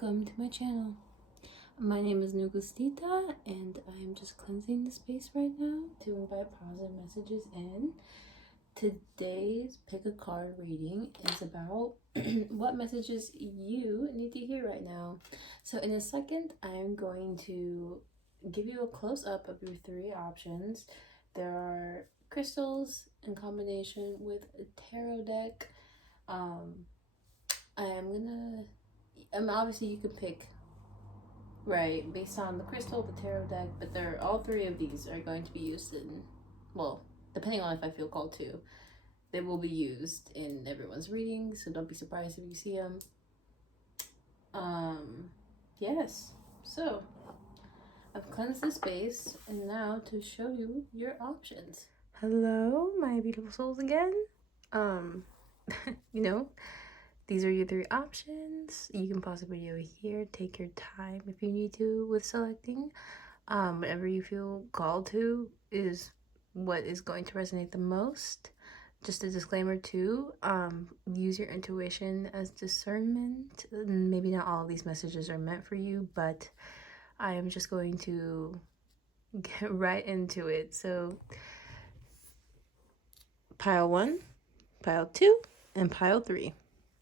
welcome to my channel. My name is Negustita, and I'm just cleansing the space right now to invite positive messages in. Today's pick a card reading is about what messages you need to hear right now. So in a second, I'm going to give you a close-up of your three options. There are crystals in combination with a tarot deck. Obviously you could pick right based on the crystal, the tarot deck, but all three of these are going to be used in, well, depending on if I feel called to, they will be used in everyone's reading, so don't be surprised if you see them. Yes, so I've cleansed the space, and now to show you your options. Hello, my beautiful souls again. These are your three options. You can pause the video here, take your time if you need to with selecting. Whatever you feel called to is what is going to resonate the most. Just a disclaimer too, use your intuition as discernment. Maybe not all of these messages are meant for you, but I am just going to get right into it. So pile 1, pile 2, and pile 3.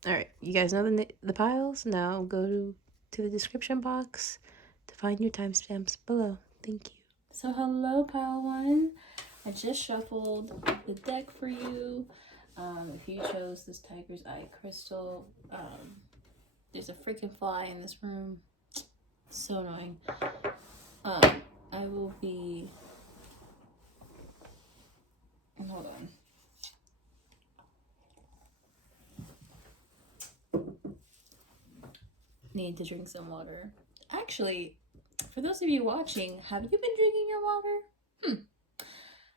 All right, you guys know the piles. Now go to the description box to find your timestamps below. Thank you. So hello, pile 1. I just shuffled the deck for you. If you chose this tiger's eye crystal, there's a freaking fly in this room. So annoying. I will be. Hold on. Need to drink some water. Actually, for those of you watching, have you been drinking your water?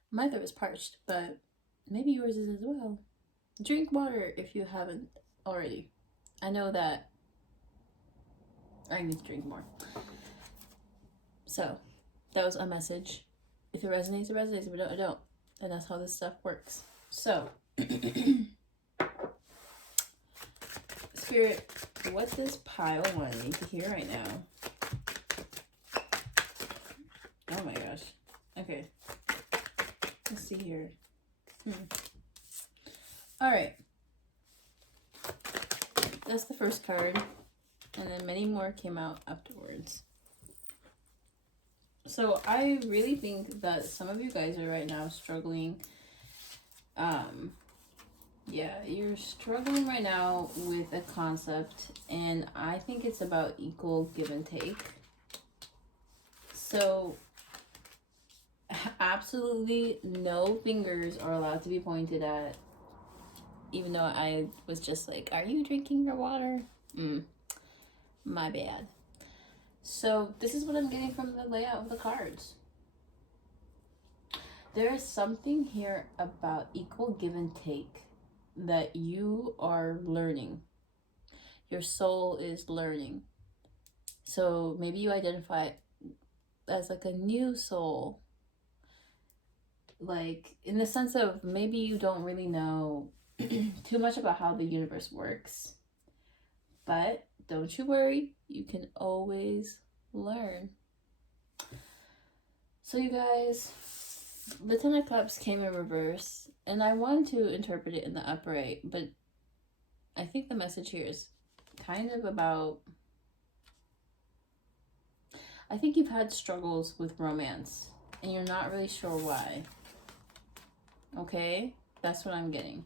My throat is parched, but maybe yours is as well. Drink water if you haven't already. I know that I need to drink more. So, that was a message. If it resonates, it resonates. If it don't, it don't. And that's how this stuff works. So, Spirit, what does pile 1 need to hear right now? Oh my gosh. Okay. Let's see here. Alright. That's the first card. And then many more came out afterwards. So I really think that some of you guys are right now struggling. Yeah, you're struggling right now with a concept, and I think it's about equal give and take. So absolutely no fingers are allowed to be pointed at, even though I was just like, are you drinking your water? My bad. So this is what I'm getting from the layout of the cards. There is something here about equal give and take that you are learning. Your soul is learning. So maybe you identify as like a new soul. Like in the sense of maybe you don't really know too much about how the universe works. But don't you worry, you can always learn. So you guys, the Ten of Cups came in reverse, and I wanted to interpret it in the upright, but I think the message here is kind of about, I think you've had struggles with romance, and you're not really sure why. Okay? That's what I'm getting.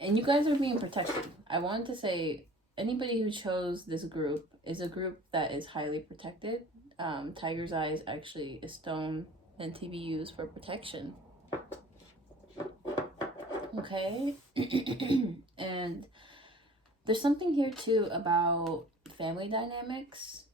And you guys are being protected. I wanted to say, anybody who chose this group is a group that is highly protected. Tiger's Eye is actually a stone meant to be used for protection. Okay? And there's something here too about family dynamics.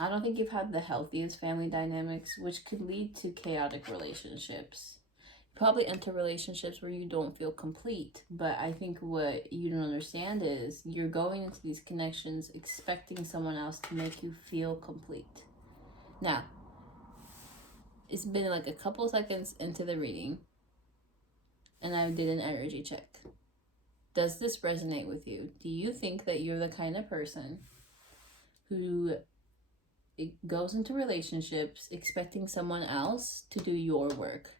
I don't think you've had the healthiest family dynamics, which could lead to chaotic relationships. You probably enter relationships where you don't feel complete, but I think what you don't understand is you're going into these connections expecting someone else to make you feel complete. Now, it's been like a couple seconds into the reading, and I did an energy check. Does this resonate with you? Do you think that you're the kind of person who goes into relationships expecting someone else to do your work,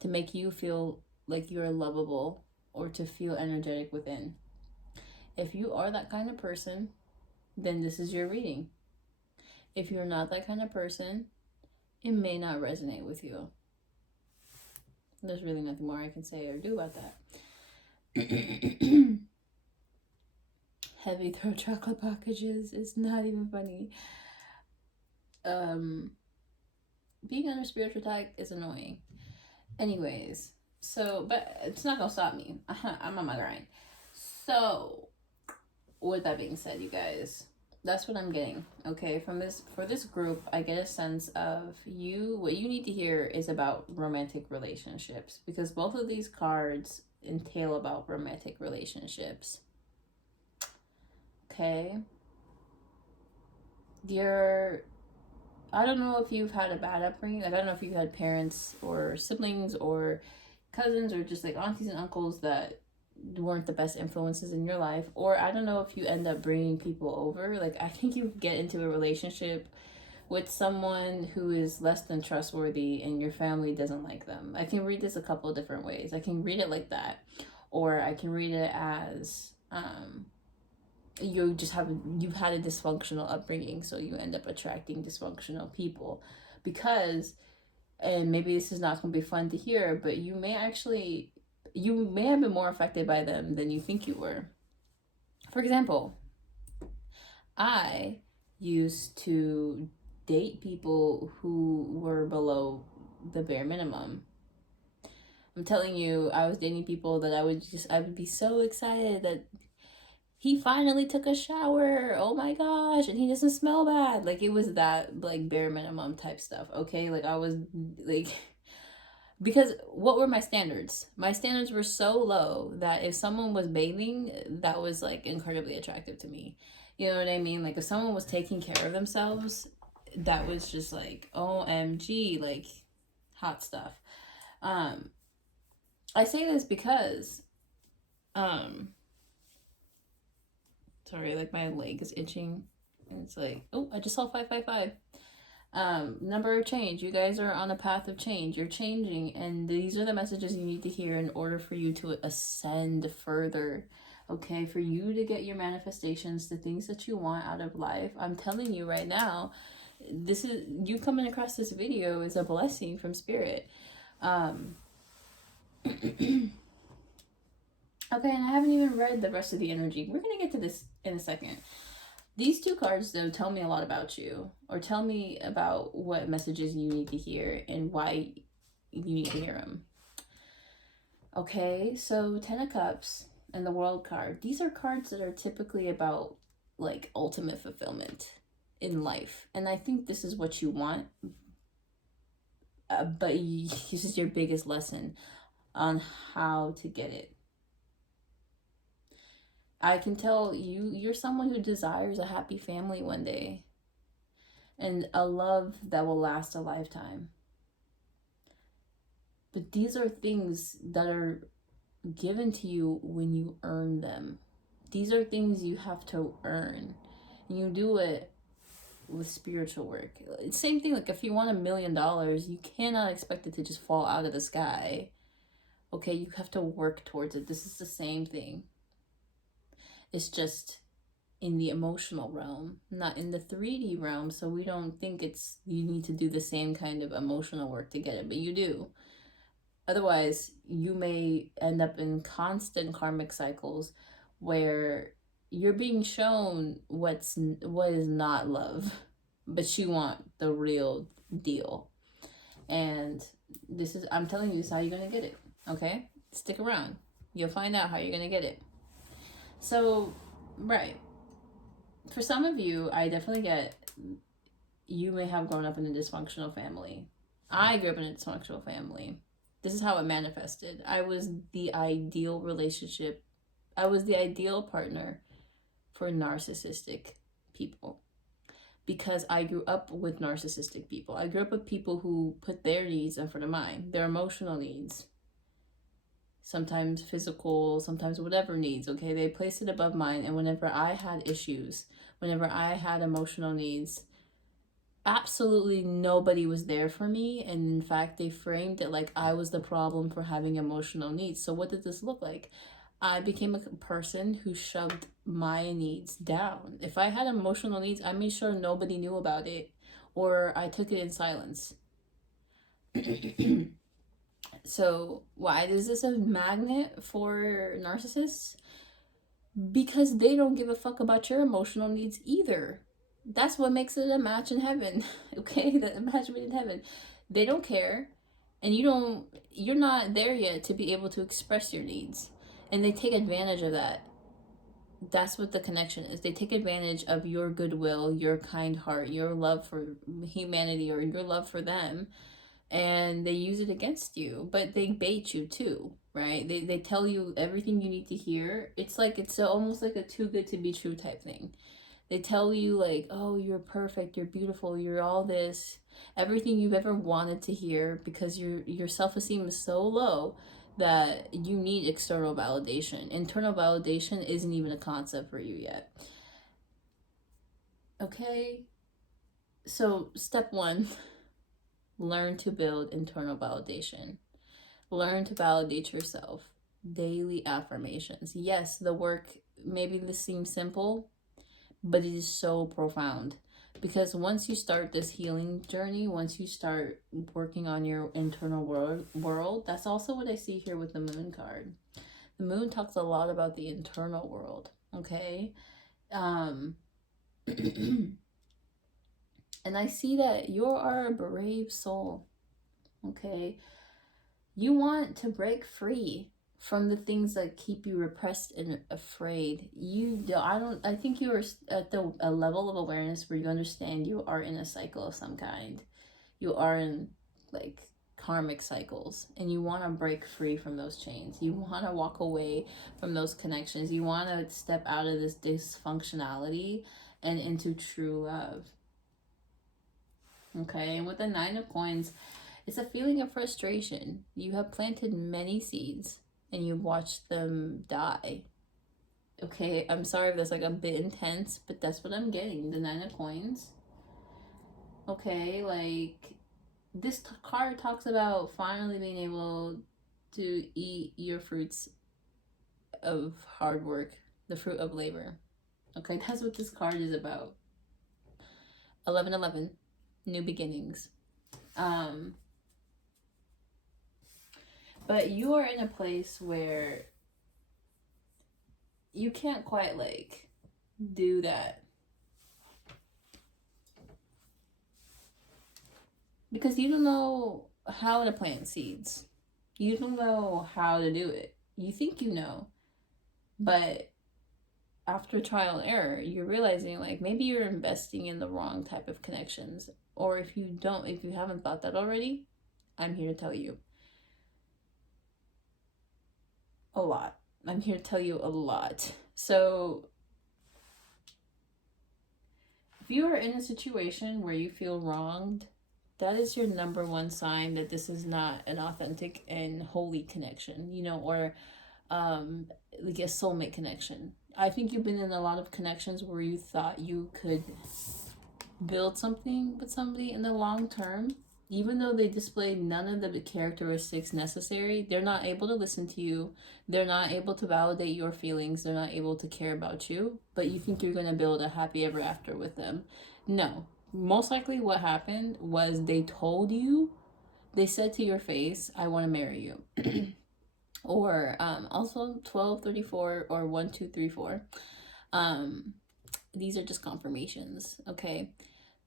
to make you feel like you're lovable or to feel energetic within. If you are that kind of person, then this is your reading. If you're not that kind of person, it may not resonate with you. There's really nothing more I can say or do about that. Heavy throat chocolate packages is not even funny. Being under spiritual attack is annoying. Anyways, so, but it's not gonna stop me. I'm on my grind. So, with that being said, you guys, that's what I'm getting. Okay, from this, for this group, I get a sense of what you need to hear is about romantic relationships, because both of these cards entail about romantic relationships. Okay, I don't know if you've had a bad upbringing. Like, I don't know if you've had parents or siblings or cousins or just like aunties and uncles that weren't the best influences in your life, or I don't know if you end up bringing people over. Like, I think you get into a relationship with someone who is less than trustworthy and your family doesn't like them. I can read this a couple of different ways. I can read it like that, or I can read it as you've had a dysfunctional upbringing, so you end up attracting dysfunctional people. Because, and maybe this is not going to be fun to hear, but you may have been more affected by them than you think you were. For example, I used to date people who were below the bare minimum. I'm telling you, I was dating people that I would be so excited that he finally took a shower, oh my gosh, and he doesn't smell bad. Like, it was that, like, bare minimum type stuff, okay? Like, I was, like, because what were my standards? My standards were so low that if someone was bathing, that was, like, incredibly attractive to me. You know what I mean? Like, if someone was taking care of themselves, that was just, like, OMG, like, hot stuff. I say this because, sorry, like, my leg is itching, and it's like, oh, I just saw 555. Number of change. You guys are on a path of change. You're changing, and these are the messages you need to hear in order for you to ascend further. Okay, for you to get your manifestations, the things that you want out of life. I'm telling you right now, this is, you coming across this video is a blessing from spirit. Okay, and I haven't even read the rest of the energy. We're going to get to this in a second. These two cards, though, tell me a lot about you, or tell me about what messages you need to hear and why you need to hear them. Okay, so 10 of Cups and the World card. These are cards that are typically about, like, ultimate fulfillment in life. And I think this is what you want. But this is your biggest lesson on how to get it. I can tell you're someone who desires a happy family one day and a love that will last a lifetime. But these are things that are given to you when you earn them. These are things you have to earn. And you do it with spiritual work. It's same thing, like, if you want $1 million, you cannot expect it to just fall out of the sky. Okay, you have to work towards it. This is the same thing. It's just in the emotional realm, not in the 3D realm, so we don't think you need to do the same kind of emotional work to get it, but you do. Otherwise, you may end up in constant karmic cycles where you're being shown what is not love, but you want the real deal. And I'm telling you, this is how you're going to get it, okay? Stick around. You'll find out how you're going to get it. So, right. For some of you, I definitely get, you may have grown up in a dysfunctional family. I grew up in a dysfunctional family. This is how it manifested. I was the ideal relationship. I was the ideal partner for narcissistic people. Because I grew up with narcissistic people. I grew up with people who put their needs in front of mine. Their emotional needs. sometimes physical, sometimes whatever needs, okay? They placed it above mine. And whenever I had issues, whenever I had emotional needs, absolutely nobody was there for me. And in fact, they framed it like I was the problem for having emotional needs. So what did this look like? I became a person who shoved my needs down. If I had emotional needs, I made sure nobody knew about it, or I took it in silence. So why is this a magnet for narcissists? Because they don't give a fuck about your emotional needs either. That's what makes it a match in heaven. Okay, the match made in heaven. They don't care, and you're not there yet to be able to express your needs, and they take advantage of that. That's what the connection is. They take advantage of your goodwill, your kind heart, your love for humanity, or your love for them, and they use it against you. But they bait you too, right? They tell you everything you need to hear. It's like, it's almost like a too good to be true type thing. They tell you like, oh, you're perfect, you're beautiful, you're all this, everything you've ever wanted to hear, because your self-esteem is so low that you need external validation. Internal validation isn't even a concept for you yet. Okay? So step 1, learn to build internal validation. Learn to validate yourself. Daily affirmations. Yes, the work, maybe this seems simple, but it is so profound. Because once you start this healing journey, once you start working on your internal world, that's also what I see here with the moon card. The moon talks a lot about the internal world, okay? And I see that you are a brave soul, okay? You want to break free from the things that keep you repressed and afraid. I think you are at a level of awareness where you understand you are in a cycle of some kind. You are in like karmic cycles, and you want to break free from those chains. You want to walk away from those connections. You want to step out of this dysfunctionality and into true love. Okay, and with the 9 of Coins, it's a feeling of frustration. You have planted many seeds and you've watched them die. Okay, I'm sorry if that's like a bit intense, but that's what I'm getting. The 9 of Coins. Okay, like this card talks about finally being able to eat your fruits of hard work, the fruit of labor. Okay, that's what this card is about. 11/11, new beginnings. But you are in a place where you can't quite like do that, because you don't know how to plant seeds. You don't know how to do it. You think you know, but after trial and error, you're realizing like maybe you're investing in the wrong type of connections. Or if you haven't thought that already, I'm here to tell you a lot. I'm here to tell you a lot. So if you are in a situation where you feel wronged, that is your number one sign that this is not an authentic and holy connection, or like a soulmate connection. I think you've been in a lot of connections where you thought you could build something with somebody in the long term. Even though they display none of the characteristics necessary, they're not able to listen to you. They're not able to validate your feelings. They're not able to care about you. But you think you're going to build a happy ever after with them. No. Most likely what happened was they said to your face, I want to marry you. Or also 1234 or 1234. These are just confirmations, okay?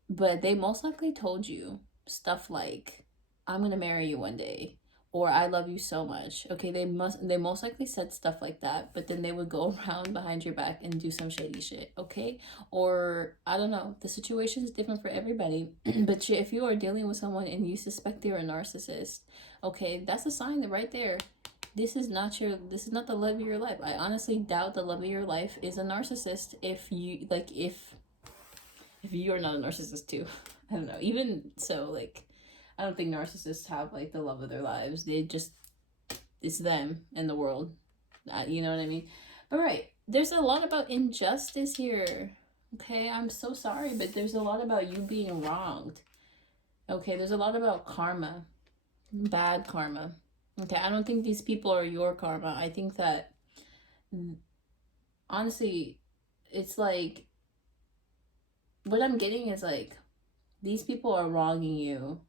But they most likely told you stuff like, I'm gonna marry you one day, or I love you so much. Okay, they most likely said stuff like that, but then they would go around behind your back and do some shady shit. Okay, or I don't know, the situation is different for everybody. But if you are dealing with someone and you suspect they're a narcissist, okay, that's a sign that right there, this is not the love of your life. I honestly doubt the love of your life is a narcissist. If you're not a narcissist too. I don't know. Even so, like, I don't think narcissists have like the love of their lives. They just it's them and the world. You know what I mean? But right, there's a lot about injustice here. Okay, I'm so sorry, but there's a lot about you being wronged. Okay, there's a lot about karma, bad karma. Okay, I don't think these people are your karma. I think that, honestly, it's like, what I'm getting is like, these people are wronging you.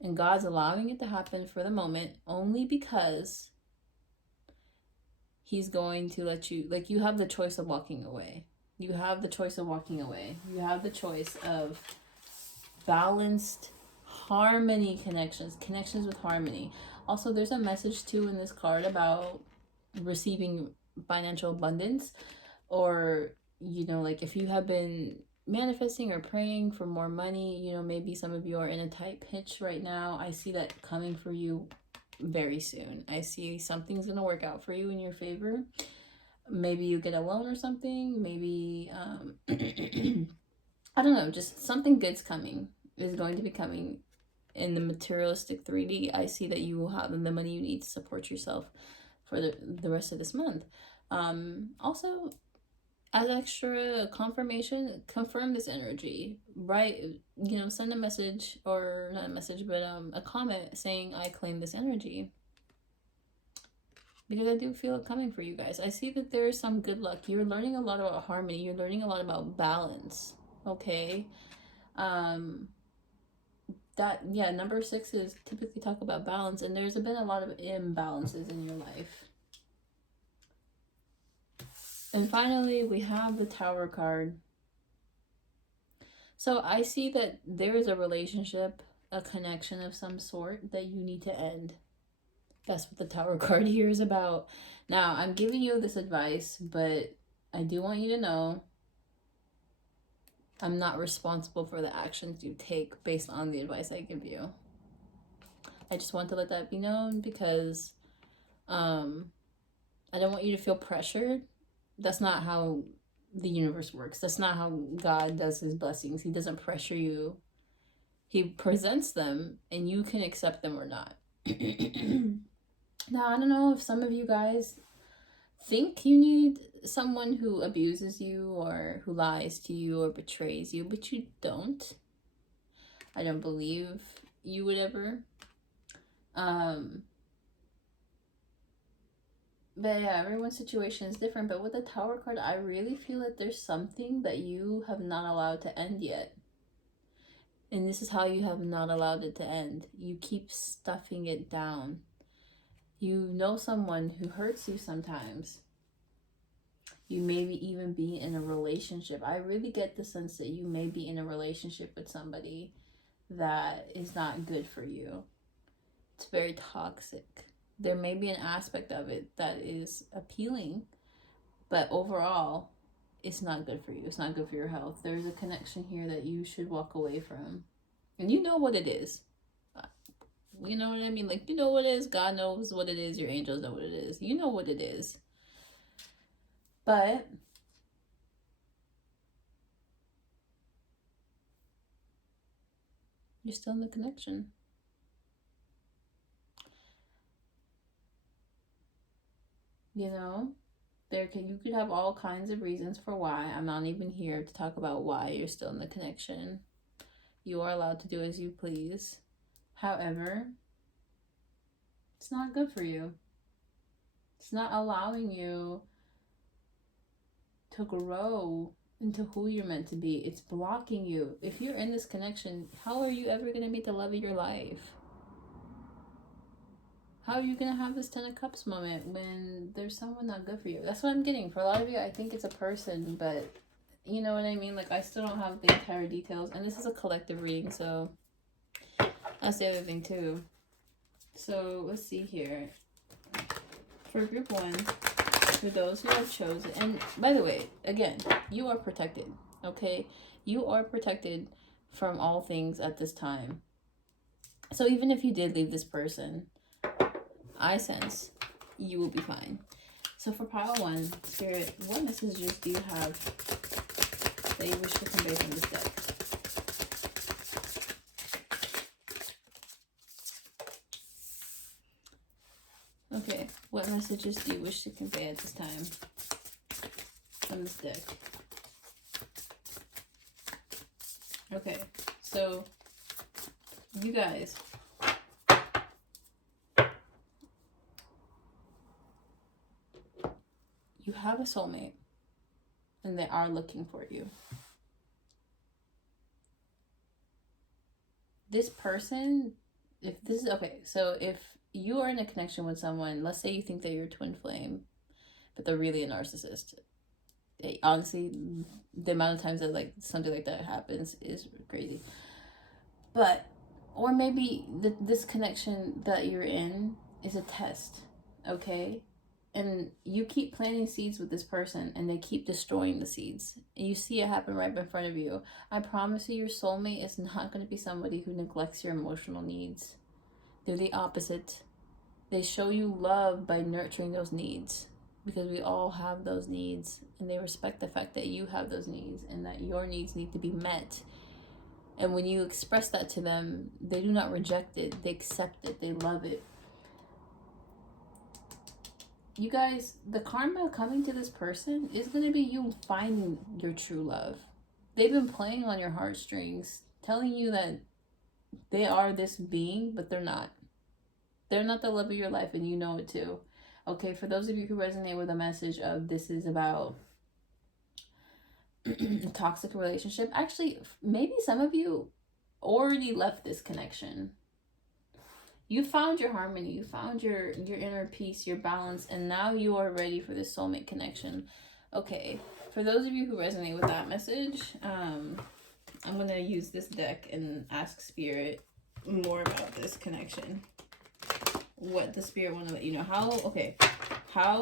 And God's allowing it to happen for the moment only because He's going to let you, like, you have the choice of walking away. You have the choice of walking away. You have the choice of balanced harmony connections with harmony. Also, there's a message too in this card about receiving financial abundance, or, you know, like if you have been manifesting or praying for more money, you know, maybe some of you are in a tight pitch right now. I see that coming for you very soon. I see something's gonna work out for you in your favor. Maybe you get a loan or something. Maybe I don't know, just something good's coming, is going to be coming in the materialistic 3D. I see that you will have the money you need to support yourself for the rest of this month. Also, as extra confirmation, confirm this energy, right? You know, send a message, or not a message, but a comment saying, I claim this energy. Because I do feel it coming for you guys. I see that there is some good luck. You're learning a lot about harmony. You're learning a lot about balance. Okay? Number 6 is typically talk about balance, and there's been a lot of imbalances in your life. And finally, we have the Tower card. So I see that there is a relationship, a connection of some sort that you need to end. That's what the Tower card here is about. Now, I'm giving you this advice, but I do want you to know I'm not responsible for the actions you take based on the advice I give you. I just want to let that be known because I don't want you to feel pressured. That's not how the universe works. That's not how God does his blessings. He doesn't pressure you. He presents them and you can accept them or not. Now, I don't know if some of you guys think you need someone who abuses you or who lies to you or betrays you, but you don't. I don't believe you would ever. But yeah, everyone's situation is different. But with the Tower card, I really feel that there's something that you have not allowed to end yet. And this is how you have not allowed it to end. You keep stuffing it down. You know someone who hurts you sometimes. You maybe even be in a relationship. I really get the sense that you may be in a relationship with somebody that is not good for you. It's very toxic. There may be an aspect of it that is appealing, but overall, it's not good for you. It's not good for your health. There's a connection here that you should walk away from. And you know what it is. You know what I mean? Like, you know what it is. God knows what it is. Your angels know what it is. You know what it is. But you're still in the connection. You know, you could have all kinds of reasons for why. I'm not even here to talk about why you're still in the connection. You are allowed to do as you please. However, it's not good for you. It's not allowing you to grow into who you're meant to be. It's blocking you. If you're in this connection, how are you ever going to meet the love of your life? How are you going to have this 10 of Cups moment when there's someone not good for you? That's what I'm getting. For a lot of you, I think it's a person, but you know what I mean? Like, I still don't have the entire details. And this is a collective reading, so that's the other thing, too. So, let's see here. For group 1, for those who have chosen, and by the way, again, you are protected, okay? You are protected from all things at this time. So, even if you did leave this person, I sense you will be fine. So for pile 1, Spirit, what messages do you have that you wish to convey from this deck? What messages do you wish to convey at this time from this deck? Okay, so you guys, you have a soulmate and they are looking for you. This person, if this is okay, so if you are in a connection with someone, let's say you think that you're a twin flame, but they're really a narcissist. Honestly, the amount of times that like something like that happens is crazy. But, or maybe this connection that you're in is a test, okay? And you keep planting seeds with this person and they keep destroying the seeds. And you see it happen right in front of you. I promise you, your soulmate is not going to be somebody who neglects your emotional needs. They're the opposite. They show you love by nurturing those needs, because we all have those needs, and they respect the fact that you have those needs and that your needs need to be met. And when you express that to them, they do not reject it. They accept it. They love it. You guys, the karma coming to this person is going to be you finding your true love. They've been playing on your heartstrings, telling you that they are this being, but they're not. They're not the love of your life, and you know it too. Okay, for those of you who resonate with the message of this is about a toxic relationship, actually, maybe some of you already left this connection. You found your harmony, you found your inner peace, your balance, and now you are ready for this soulmate connection. Okay, for those of you who resonate with that message, I'm going to use this deck and ask Spirit more about this connection. What the Spirit want to let you know. How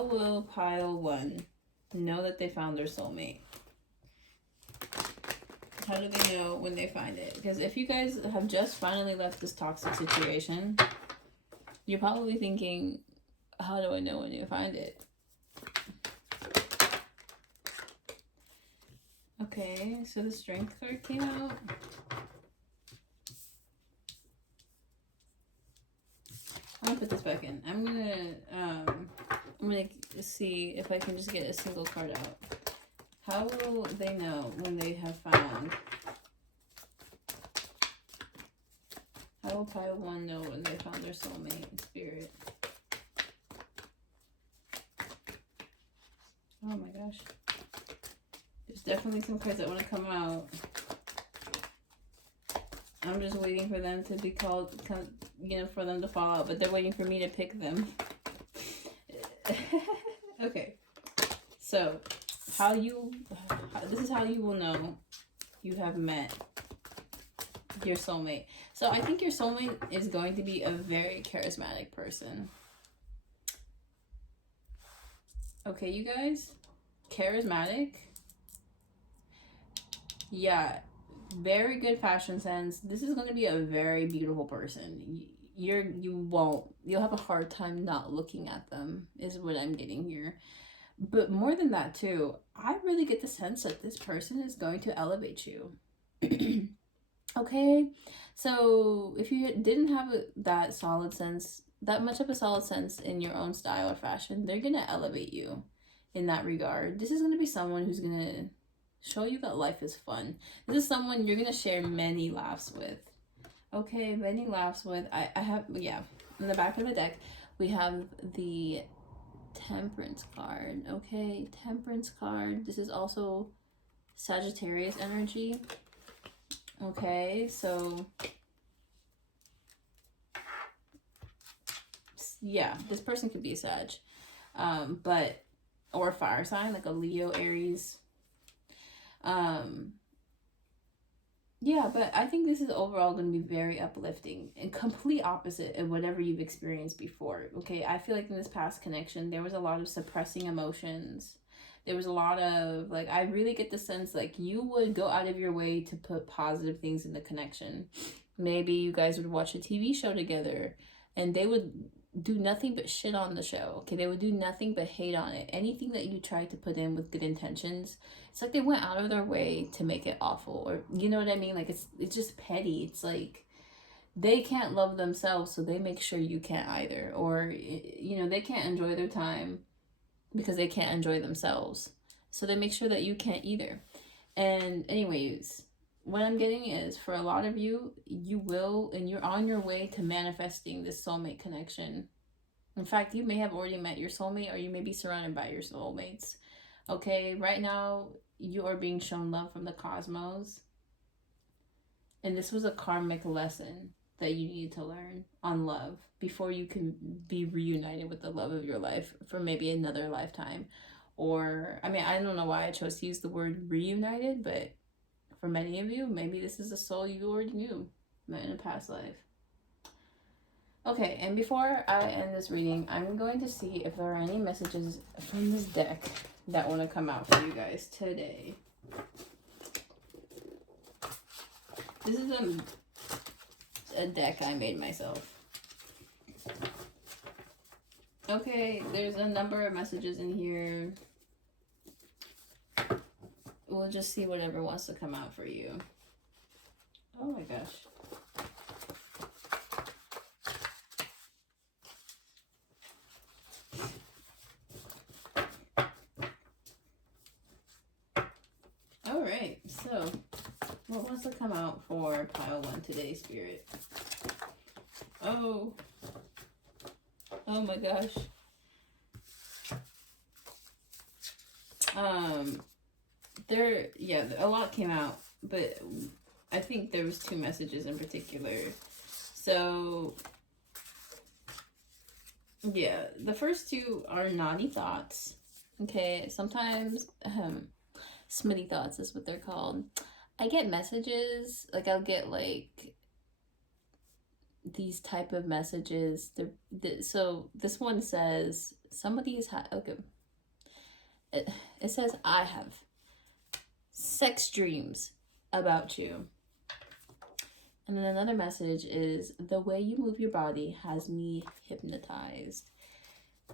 will pile 1 know that they found their soulmate? How do they know when they find it? Because if you guys have just finally left this toxic situation, you're probably thinking, how do I know when you find it? Okay, so the Strength card came out. I'm gonna put this back in. I'm gonna see if I can just get a single card out. How will they know when they have found? How will pile 1 know when they found their soulmate? Spirit. Oh my gosh. There's definitely some cards that want to come out. I'm just waiting for them to be called, for them to fall out, but they're waiting for me to pick them. Okay. So, this is how you will know you have met your soulmate. So I think your soulmate is going to be a very charismatic person. Okay, you guys? Charismatic. Yeah, very good fashion sense. This is going to be a very beautiful person. You'll have a hard time not looking at them, is what I'm getting here. But more than that too, I really get the sense that this person is going to elevate you. Okay, so if you didn't have that much of a solid sense in your own style or fashion, they're gonna elevate you in that regard. This is gonna be someone who's gonna show you that life is fun. This is someone you're gonna share many laughs with. Okay, many laughs with. I have, yeah, in the back of the deck, we have the Temperance card. Okay, Temperance card. This is also Sagittarius energy. Okay, so yeah, this person could be a Sag, or a fire sign, like a Leo, Aries. Yeah, but I think this is overall going to be very uplifting and complete opposite of whatever you've experienced before. Okay, I feel like in this past connection, there was a lot of suppressing emotions. There was a lot of, like, I really get the sense, like, you would go out of your way to put positive things in the connection. Maybe you guys would watch a TV show together and they would do nothing but shit on the show. Okay, they would do nothing but hate on it. Anything that you tried to put in with good intentions, it's like they went out of their way to make it awful. Or, you know what I mean? Like, it's just petty. It's like, they can't love themselves, so they make sure you can't either. Or, you know, they can't enjoy their time because they can't enjoy themselves. So they make sure that you can't either. And anyways, what I'm getting is, for a lot of you, you will, and you're on your way to manifesting this soulmate connection. In fact, you may have already met your soulmate, or you may be surrounded by your soulmates. Okay, right now, you are being shown love from the cosmos. And this was a karmic lesson that you need to learn on love before you can be reunited with the love of your life for maybe another lifetime. Or, I mean, I don't know why I chose to use the word reunited, but for many of you, maybe this is a soul you already knew in a past life. Okay, and before I end this reading, I'm going to see if there are any messages from this deck that want to come out for you guys today. This is a deck I made myself. Okay, there's a number of messages in here. We'll just see whatever wants to come out for you. Oh my gosh. All right, so what wants to come out for pile 1 today, Spirit? Oh my gosh. A lot came out, but I think there was 2 messages in particular. So yeah, the first 2 are naughty thoughts. Okay, sometimes smitty thoughts is what they're called. I get messages, like I'll get like these type of messages. So this one says somebody's okay. It says, I have sex dreams about you. And then another message is, the way you move your body has me hypnotized.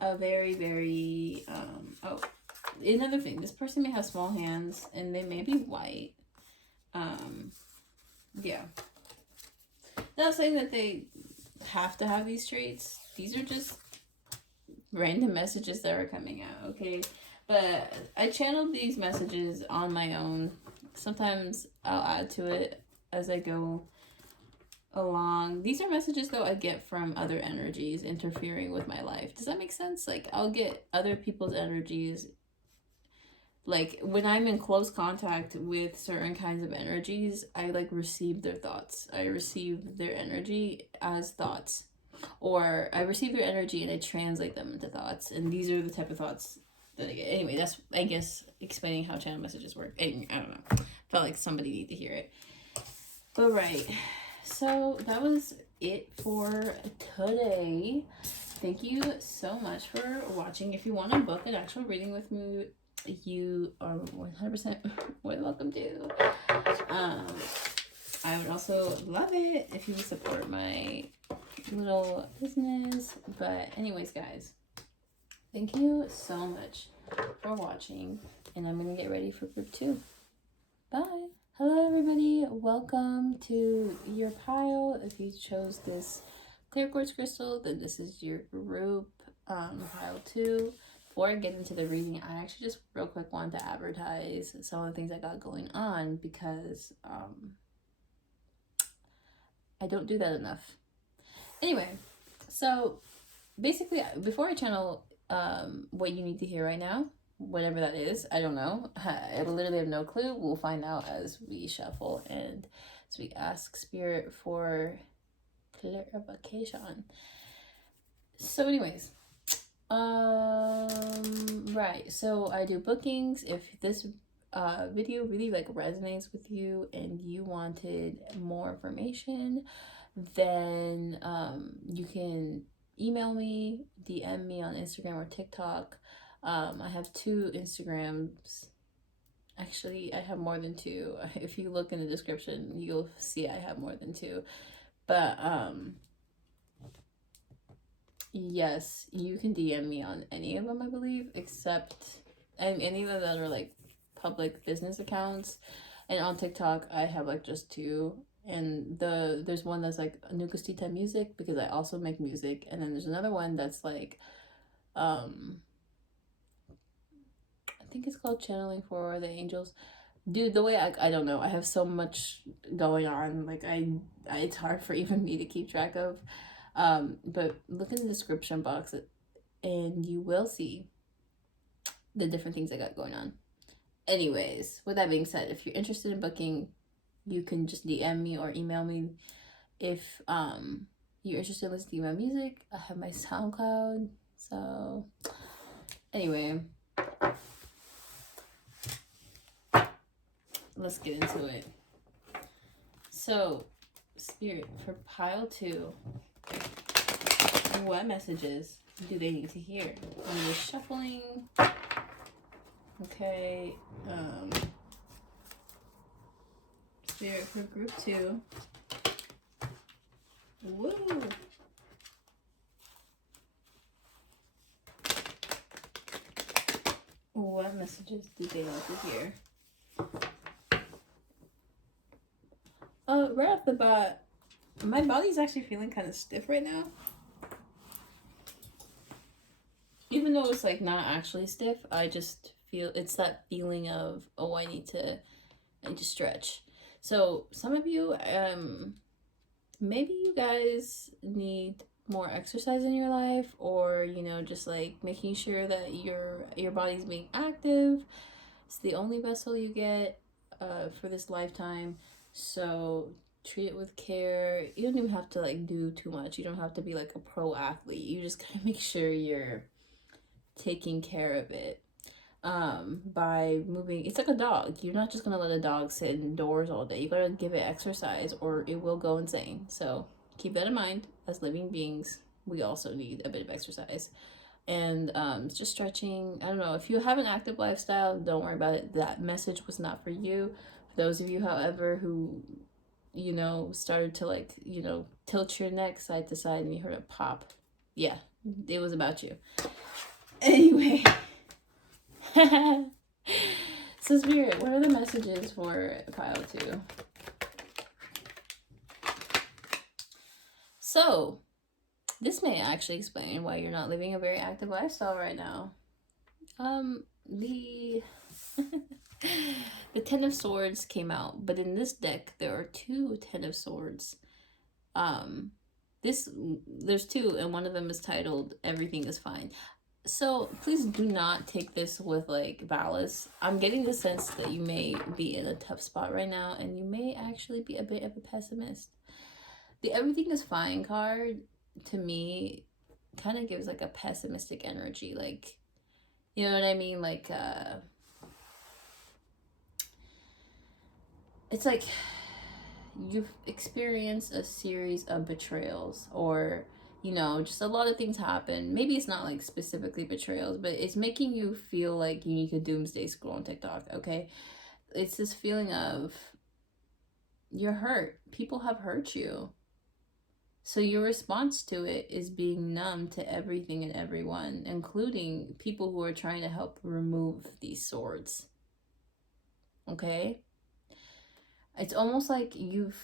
A very, very, another thing, this person may have small hands and they may be white. Yeah. Not saying that they have to have these traits. These are just random messages that are coming out, okay? But I channeled these messages on my own. Sometimes I'll add to it as I go along. These are messages, though, I get from other energies interfering with my life. Does that make sense? Like, I'll get other people's energies. Like, when I'm in close contact with certain kinds of energies, I, like, receive their thoughts. I receive their energy as thoughts. Or I receive their energy and I translate them into thoughts. And these are the type of thoughts that I get. Anyway, that's, I guess, explaining how channel messages work. I don't know. Felt like somebody needed to hear it. But right. So that was it for today. Thank you so much for watching. If you want to book an actual reading with me, you are 100% more than welcome to. I would also love it if you would support my little business. But anyways, guys, thank you so much for watching, and I'm gonna get ready for group 2. Bye. Hello everybody, welcome to your pile. If you chose this clear quartz crystal, then this is your group pile 2. Before I get into the reading, I actually just real quick want to advertise some of the things I got going on, because I don't do that enough. Anyway, so basically, before I channel what you need to hear right now, whatever that is, I don't know. I literally have no clue. We'll find out as we shuffle and as we ask Spirit for clarification. So anyways, right, so I do bookings. If this video really like resonates with you and you wanted more information, then you can email me, DM me on Instagram or TikTok. I have 2 Instagrams. Actually, I have more than 2. If you look in the description, you'll see I have more than 2. But yes, you can DM me on any of them, I believe, except any of them that are like public business accounts. And on TikTok, I have like just 2, And there's one that's like Negustita music, because I also make music. And then there's another one that's like, I think it's called Channeling for the Angels. Dude, the way I don't know. I have so much going on. Like it's hard for even me to keep track of. But look in the description box and you will see the different things I got going on. Anyways, with that being said, if you're interested in booking, you can just DM me or email me. If you're interested in listening to my music, I have my SoundCloud. So anyway, let's get into it. So, Spirit, for pile 2, what messages do they need to hear? I'm just shuffling. Okay. Spirit, for group 2. Woo! What messages do they need to hear? Right off the bat, my body's actually feeling kind of stiff right now. Even though it's like not actually stiff, I just feel it's that feeling of, oh, I need to stretch. So some of you, maybe you guys need more exercise in your life, or you know, just like making sure that your body's being active. It's the only vessel you get for this lifetime, so treat it with care. You don't even have to like do too much. You don't have to be like a pro athlete. You just gotta make sure you're taking care of it by moving. It's like a dog. You're not just gonna let a dog sit indoors all day. You gotta give it exercise or it will go insane. So keep that in mind. As living beings, we also need a bit of exercise. And just stretching. I don't know, if you have an active lifestyle, don't worry about it. That message was not for you. For those of you, however, who, you know, started to like, you know, tilt your neck side to side and you heard a pop, yeah, it was about you. Anyway. So Spirit, what are the messages for pile 2? So this may actually explain why you're not living a very active lifestyle right now. The the Ten of Swords came out, but in this deck there are 2 Ten of Swords. There's 2, and one of them is titled Everything is Fine. So please do not take this with like malice. I'm getting the sense that you may be in a tough spot right now, and you may actually be a bit of a pessimist. The Everything is Fine card, to me, kind of gives like a pessimistic energy. Like, you know what I mean? Like, it's like you've experienced a series of betrayals, or you know, just a lot of things happen. Maybe it's not like specifically betrayals, but it's making you feel like you need to doomsday scroll on TikTok, okay? It's this feeling of you're hurt. People have hurt you. So your response to it is being numb to everything and everyone, including people who are trying to help remove these swords. Okay? It's almost like you've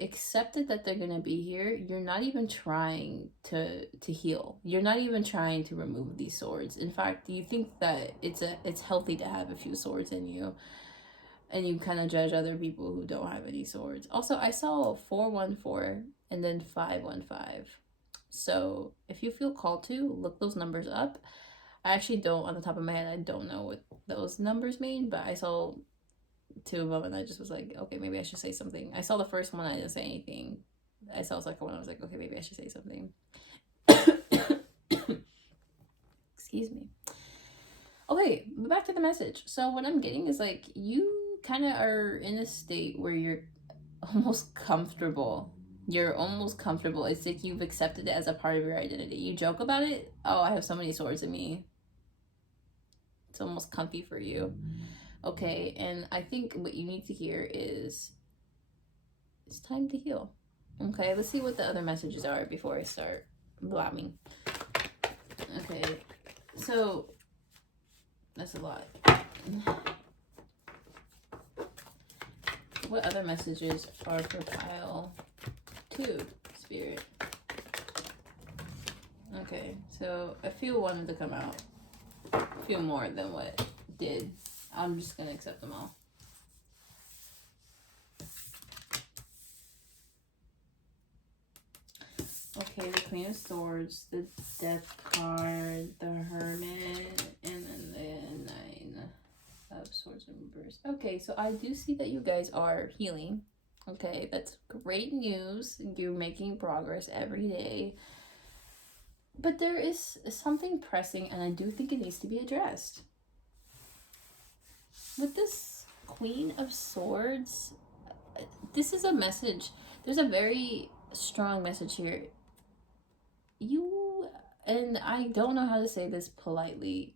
accepted that they're going to be here. You're not even trying to heal. You're not even trying to remove these swords. In fact, you think that it's healthy to have a few swords in you, and you kind of judge other people who don't have any swords. Also, I saw 414 and then 515. So if you feel called to, look those numbers up. I actually don't, on the top of my head, I don't know what those numbers mean, but I saw 2 of them and I just was like, okay, maybe I should say something. I saw the first one, I didn't say anything. I saw the second one, I was like, okay, maybe I should say something. Excuse me. Okay, but back to the message. So what I'm getting is like, you kind of are in a state where you're almost comfortable. You're almost comfortable. It's like you've accepted it as a part of your identity. You joke about it. Oh, I have so many swords in me. It's almost comfy for you. Okay, and I think what you need to hear is it's time to heal. Okay, let's see what the other messages are before I start blabbing. Okay, so that's a lot. what other messages are for pile 2, Spirit? Okay, so I feel one of them to come out. I feel more than what did. I'm just going to accept them all. Okay, the Queen of Swords, the Death card, the Hermit, and then the Nine of Swords in reverse. Okay, so I do see that you guys are healing. Okay, that's great news. You're making progress every day. But there is something pressing, and I do think it needs to be addressed. With this Queen of Swords, this is a message. There's a very strong message here. You, and I don't know how to say this politely,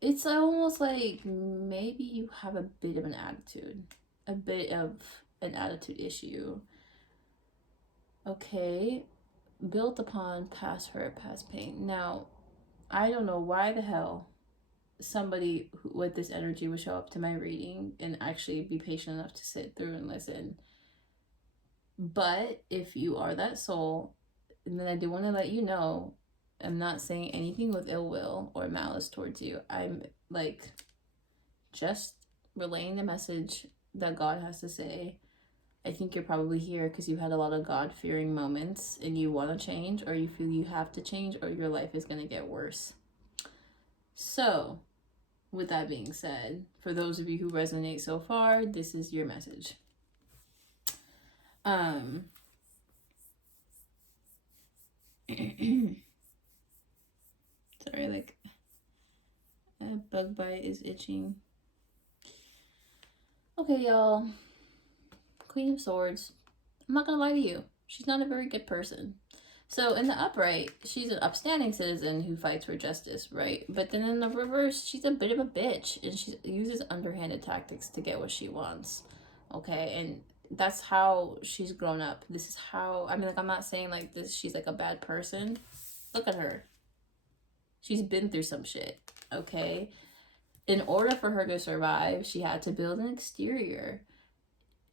it's almost like maybe you have a bit of an attitude. A bit of an attitude issue. Okay. Built upon past hurt, past pain. Now, I don't know why the hell somebody with this energy would show up to my reading and actually be patient enough to sit through and listen. But if you are that soul, and then I do want to let you know, I'm not saying anything with ill will or malice towards you. I'm like just relaying the message that God has to say. I think you're probably here because you had a lot of God-fearing moments and you want to change, or you feel you have to change, or your life is going to get worse. So, with that being said, for those of you who resonate so far, this is your message. Sorry, like a bug bite is itching. Okay, y'all. Queen of Swords. I'm not gonna lie to you. She's not a very good person. So in the upright, she's an upstanding citizen who fights for justice, right? But then in the reverse, she's a bit of a bitch, and she uses underhanded tactics to get what she wants. Okay, and that's how she's grown up. This is how, I mean, like, I'm not saying like this, she's like a bad person. Look at her. She's been through some shit, okay? In order for her to survive, she had to build an exterior.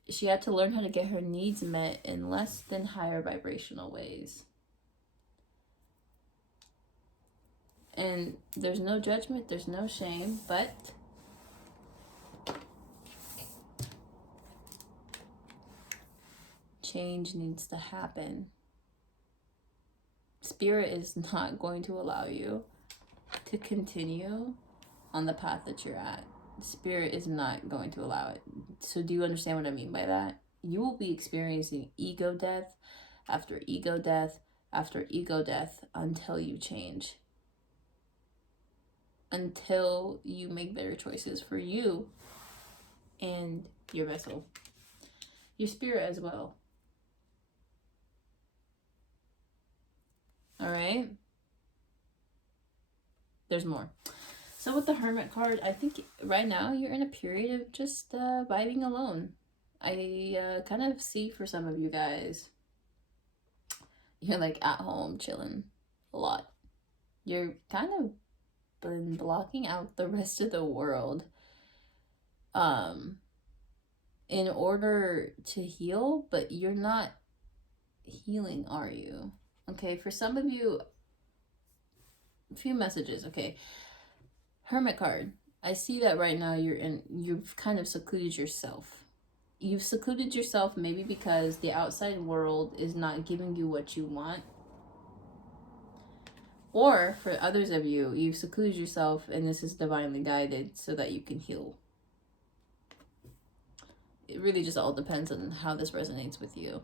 She had to learn how to get her needs met in less than higher vibrational ways. And there's no judgment, there's no shame, but change needs to happen. Spirit is not going to allow you to continue on the path that you're at. Spirit is not going to allow it. So do you understand what I mean by that? You will be experiencing ego death after ego death after ego death until you change. Until you make better choices for you and your vessel. Your spirit as well. Alright? There's more. So with the Hermit card, I think right now you're in a period of just vibing alone. I kind of see for some of you guys, you're like at home chilling a lot. You're kind of been blocking out the rest of the world in order to heal, but you're not healing, are you? Okay, for some of you, a few messages. Okay, Hermit card. I see that right now you've kind of secluded yourself. You've secluded yourself maybe because the outside world is not giving you what you want. Or for others of you, you've secluded yourself and this is divinely guided so that you can heal. It really just all depends on how this resonates with you.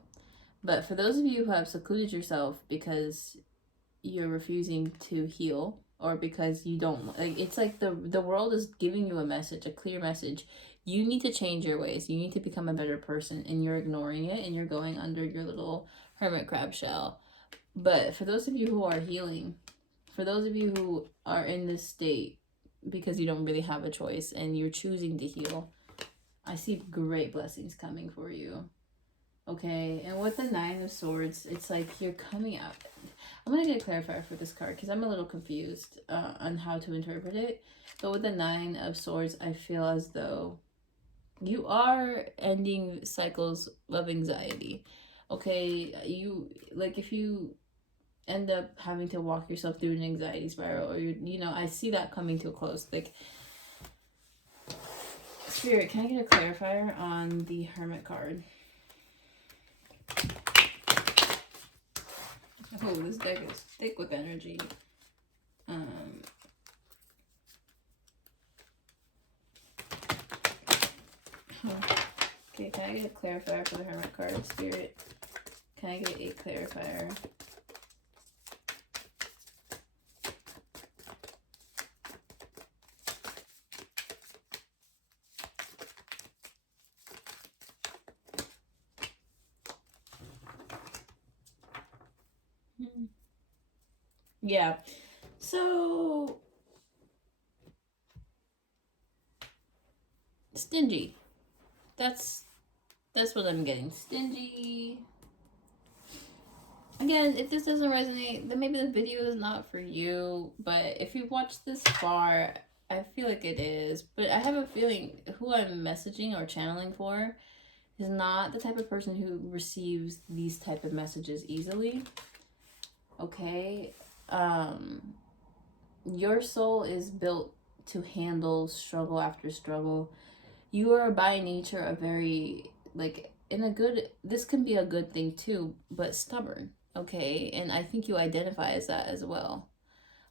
But for those of you who have secluded yourself because you're refusing to heal, or because you don't, like, it's like the world is giving you a message, a clear message. You need to change your ways. You need to become a better person, and you're ignoring it, and you're going under your little hermit crab shell. But for those of you who are healing, for those of you who are in this state because you don't really have a choice and you're choosing to heal, I see great blessings coming for you. Okay, and with the Nine of Swords, it's like you're coming out. I'm going to get a clarifier for this card because I'm a little confused on how to interpret it. But with the Nine of Swords, I feel as though You are ending cycles of anxiety. Okay, you like if you end up having to walk yourself through an anxiety spiral, or I see that coming to a close. Like, Spirit, can I get a clarifier on the Hermit card? Oh, this deck is thick with energy. Okay, can I get a clarifier for the Hermit card, Spirit? Can I get a clarifier? Yeah. So, stingy. That's what I'm getting. Stingy. Again, if this doesn't resonate, then maybe the video is not for you. But if you've watched this far, I feel like it is. But I have a feeling who I'm messaging or channeling for is not the type of person who receives these type of messages easily. Okay? Your soul is built to handle struggle after struggle. You are by nature a very, like, this can be a good thing too, but stubborn. Okay, and I think you identify as that as well.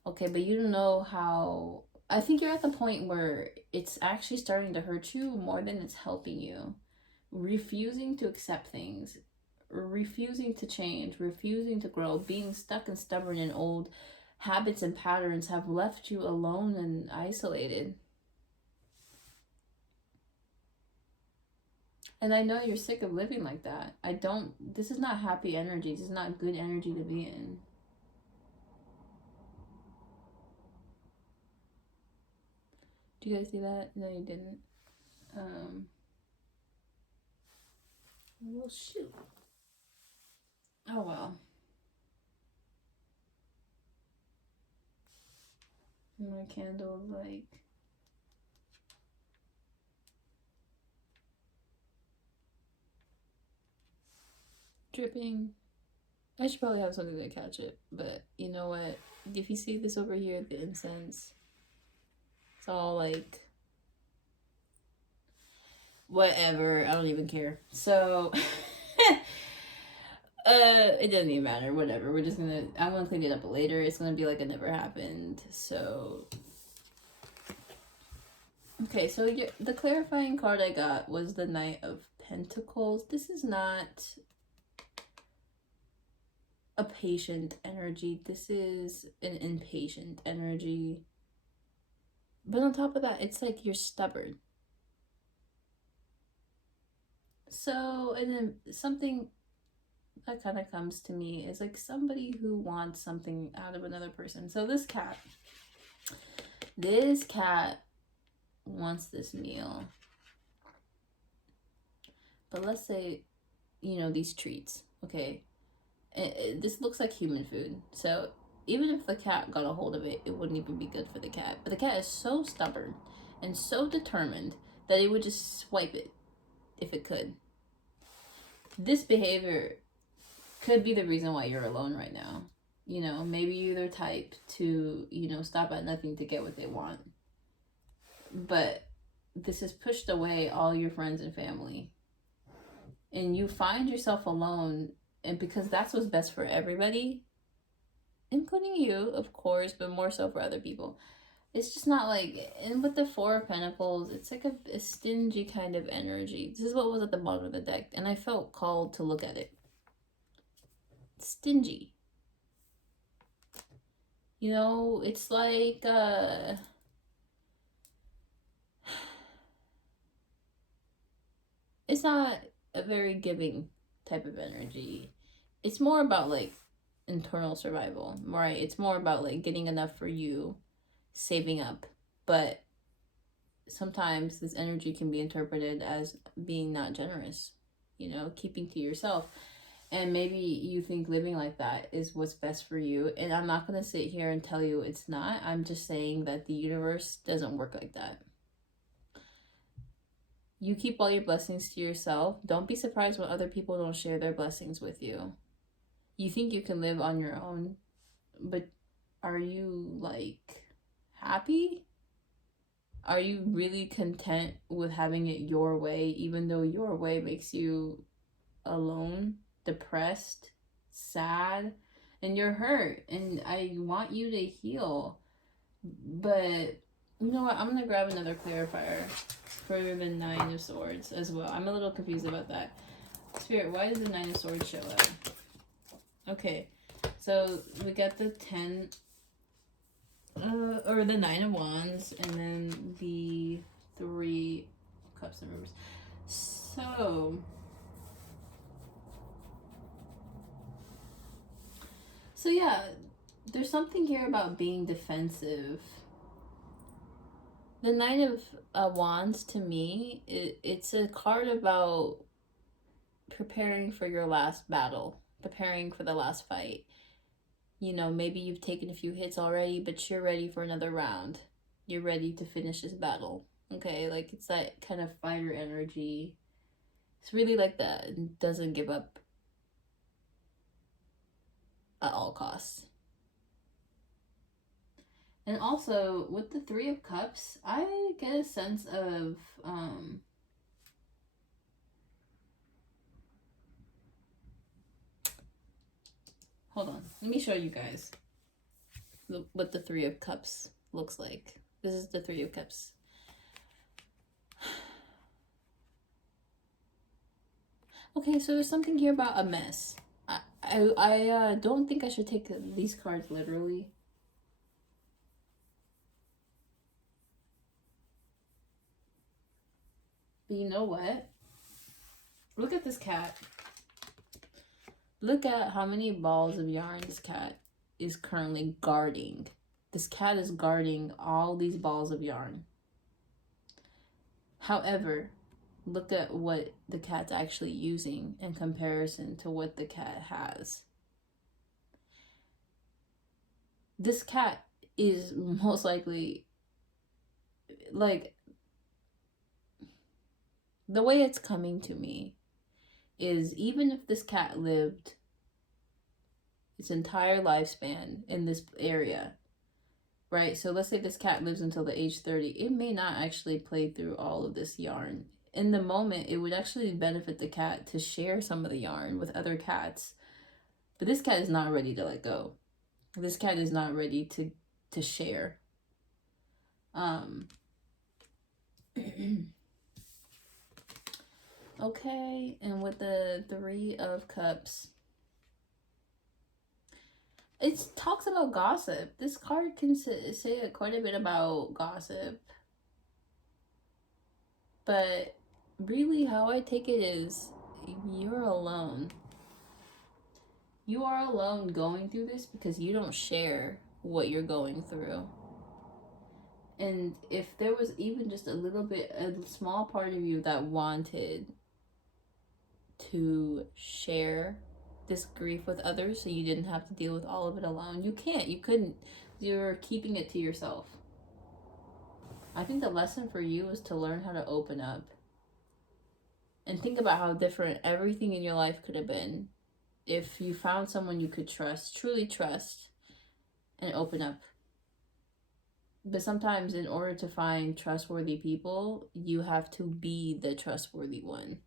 Okay, but you don't know how. I think you're at the point where it's actually starting to hurt you more than it's helping you. Refusing to accept things, refusing to change, refusing to grow, being stuck and stubborn in old habits and patterns have left you alone and isolated. And I know you're sick of living like that. This is not happy energy. This is not good energy to be in. Do you guys see that? No, you didn't. Well, shoot. Oh, well. My candle, like... dripping. I should probably have something to catch it, but you know what? If you see this over here, the incense, it's all like whatever. I don't even care. So it doesn't even matter. Whatever. I'm gonna clean it up later. It's gonna be like it never happened. So okay, so the clarifying card I got was the Knight of Pentacles. This is not a patient energy. This is an impatient energy. But on top of that, it's like you're stubborn. So, and then something that kind of comes to me is like somebody who wants something out of another person. So this cat wants this meal. But let's say, these treats, okay? This looks like human food. So even if the cat got a hold of it, it wouldn't even be good for the cat. But the cat is so stubborn and so determined that it would just swipe it if it could. This behavior could be the reason why you're alone right now. Maybe you're the type to, stop at nothing to get what they want. But this has pushed away all your friends and family. And you find yourself alone, and because that's what's best for everybody, including you, of course, but more so for other people. It's just not like, and with the Four of Pentacles, it's like a stingy kind of energy. This is what was at the bottom of the deck, and I felt called to look at it. Stingy. It's like, it's not a very giving type of energy. It's more about like internal survival, right? It's more about like getting enough for you, saving up. But sometimes this energy can be interpreted as being not generous, keeping to yourself. And maybe you think living like that is what's best for you. And I'm not going to sit here and tell you it's not. I'm just saying that the universe doesn't work like that. You keep all your blessings to yourself. Don't be surprised when other people don't share their blessings with you. You think you can live on your own, but are you like happy? Are you really content with having it your way, even though your way makes you alone, depressed, sad, and you're hurt? And I want you to heal. But you know what? I'm gonna grab another clarifier for the Nine of Swords as well. I'm a little confused about that. Spirit, why does the Nine of Swords show up? Okay, so we got the 10, or the 9 of Wands, and then the 3 Cups and Reverse. So yeah, there's something here about being defensive. The Nine of Wands, to me, it's a card about preparing for your last battle, preparing for the last fight. You know, maybe you've taken a few hits already, but you're ready for another round. You're ready to finish this battle. Okay, like it's that kind of fighter energy. It's really like that. It doesn't give up at all costs. And also, with the 3 of Cups, I get a sense of hold on, let me show you guys what the 3 of Cups looks like. This is the 3 of Cups. Okay, so there's something here about a mess. I don't think I should take these cards literally. But you know what? Look at this cat. Look at how many balls of yarn this cat is currently guarding. This cat is guarding all these balls of yarn. However, look at what the cat's actually using in comparison to what the cat has. This cat is most likely, like, the way it's coming to me is, even if this cat lived its entire lifespan in this area, right? So let's say this cat lives until the age 30. It may not actually play through all of this yarn. In the moment, it would actually benefit the cat to share some of the yarn with other cats. But this cat is not ready to let go. This cat is not ready to share. Okay, and with the 3 of Cups, it talks about gossip. This card can say quite a bit about gossip. But really, how I take it is, you're alone. You are alone going through this because you don't share what you're going through. And if there was even just a little bit, a small part of you that wanted to share this grief with others so you didn't have to deal with all of it alone, you can't. You couldn't. You're keeping it to yourself. I think the lesson for you is to learn how to open up and think about how different everything in your life could have been if you found someone you could trust, truly trust, and open up. But sometimes, in order to find trustworthy people, you have to be the trustworthy one.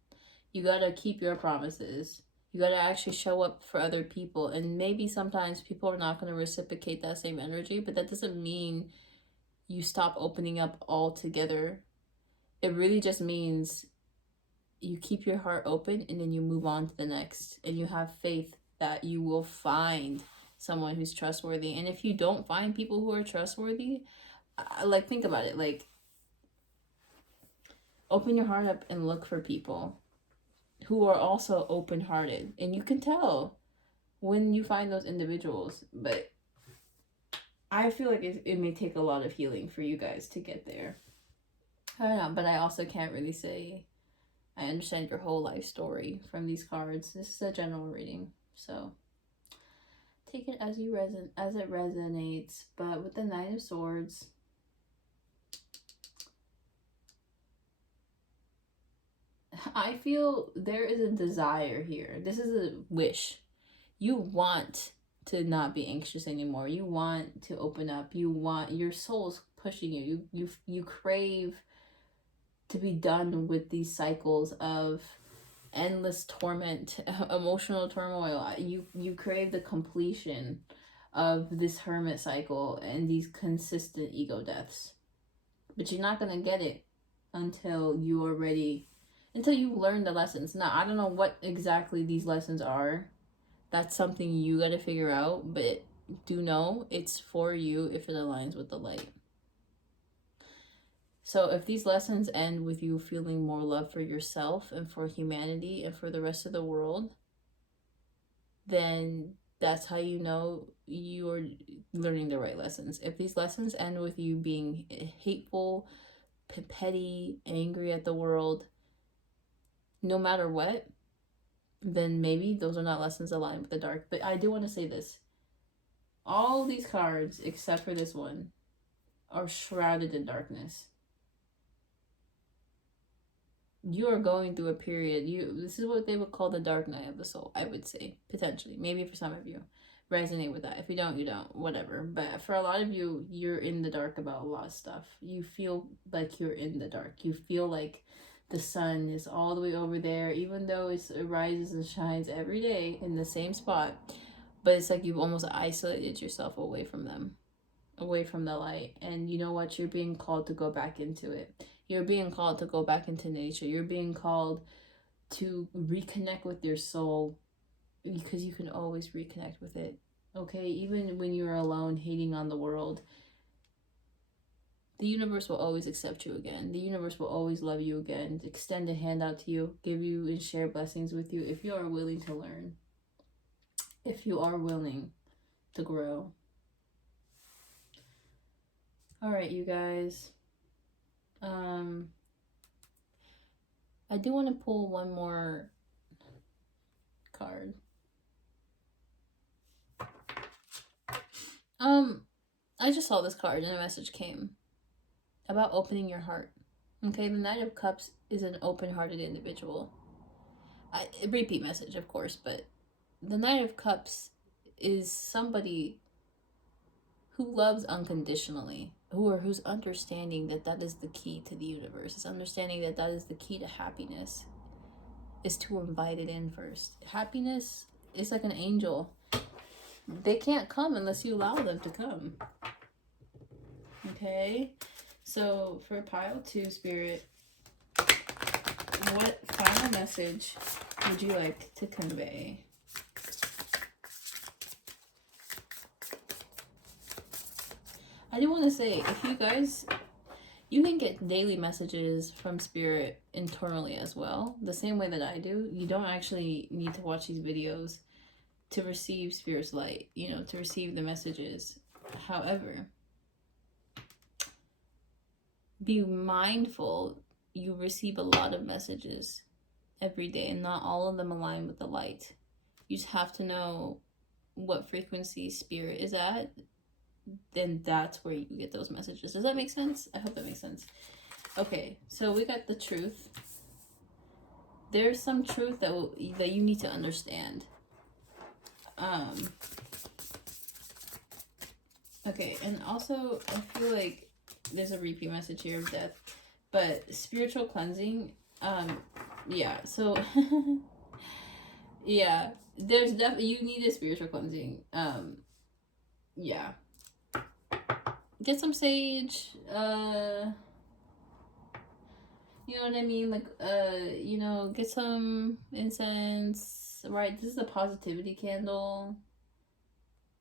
You gotta keep your promises. You gotta actually show up for other people. And maybe sometimes people are not gonna reciprocate that same energy, but that doesn't mean you stop opening up altogether. It really just means you keep your heart open and then you move on to the next. And you have faith that you will find someone who's trustworthy. And if you don't find people who are trustworthy, like, think about it. Like, open your heart up and look for people who are also open-hearted. And you can tell when you find those individuals. But I feel like it may take a lot of healing for you guys to get there. I don't know, but I also can't really say I understand your whole life story from these cards. This is a general reading, so take it as it resonates. But with the Nine of Swords, I feel there is a desire here. This is a wish. You want to not be anxious anymore. You want to open up. You want, your soul's pushing you. You crave to be done with these cycles of endless torment, emotional turmoil. You crave the completion of this hermit cycle and these consistent ego deaths. But you're not gonna get it until you are ready, until you learn the lessons. Now, I don't know what exactly these lessons are. That's something you gotta figure out, but do know it's for you if it aligns with the light. So if these lessons end with you feeling more love for yourself and for humanity and for the rest of the world, then that's how you know you're learning the right lessons. If these lessons end with you being hateful, petty, angry at the world, no matter what, then maybe those are not lessons aligned with the dark. But I do want to say this. All these cards, except for this one, are shrouded in darkness. You are going through a period. This is what they would call the dark night of the soul, I would say. Potentially. Maybe for some of you. Resonate with that. If you don't, you don't. Whatever. But for a lot of you, you're in the dark about a lot of stuff. You feel like you're in the dark. You feel like the sun is all the way over there, even though it rises and shines every day in the same spot. But it's like you've almost isolated yourself away from them, away from the light. And you know what? You're being called to go back into it. You're being called to go back into nature. You're being called to reconnect with your soul, because you can always reconnect with it. Okay? Even when you're alone hating on the world, the universe will always accept you again. The universe will always love you again, extend a hand out to you, give you and share blessings with you if you are willing to learn. If you are willing to grow. All right, you guys. I do want to pull one more card. I just saw this card and a message came about opening your heart. Okay, the Knight of Cups is an open-hearted individual. A repeat message, of course, but the Knight of Cups is somebody who loves unconditionally, who's understanding that that is the key to the universe. Is understanding that that is the key to happiness, is to invite it in first. Happiness is like an angel. They can't come unless you allow them to come. Okay? So for pile 2, Spirit, what final message would you like to convey? I do want to say, if you guys, you can get daily messages from Spirit internally as well, the same way that I do. You don't actually need to watch these videos to receive Spirit's light, to receive the messages. However, be mindful, you receive a lot of messages every day, and not all of them align with the light. You just have to know what frequency Spirit is at. Then that's where you get those messages. Does that make sense? I hope that makes sense. Okay, so we got the truth. There's some truth that you need to understand. Okay, and also I feel like there's a repeat message here of death, but spiritual cleansing. Yeah. So yeah, there's definitely, you need a spiritual cleansing. Yeah. Get some sage, you know what I mean? Like, get some incense, right? This is a positivity candle.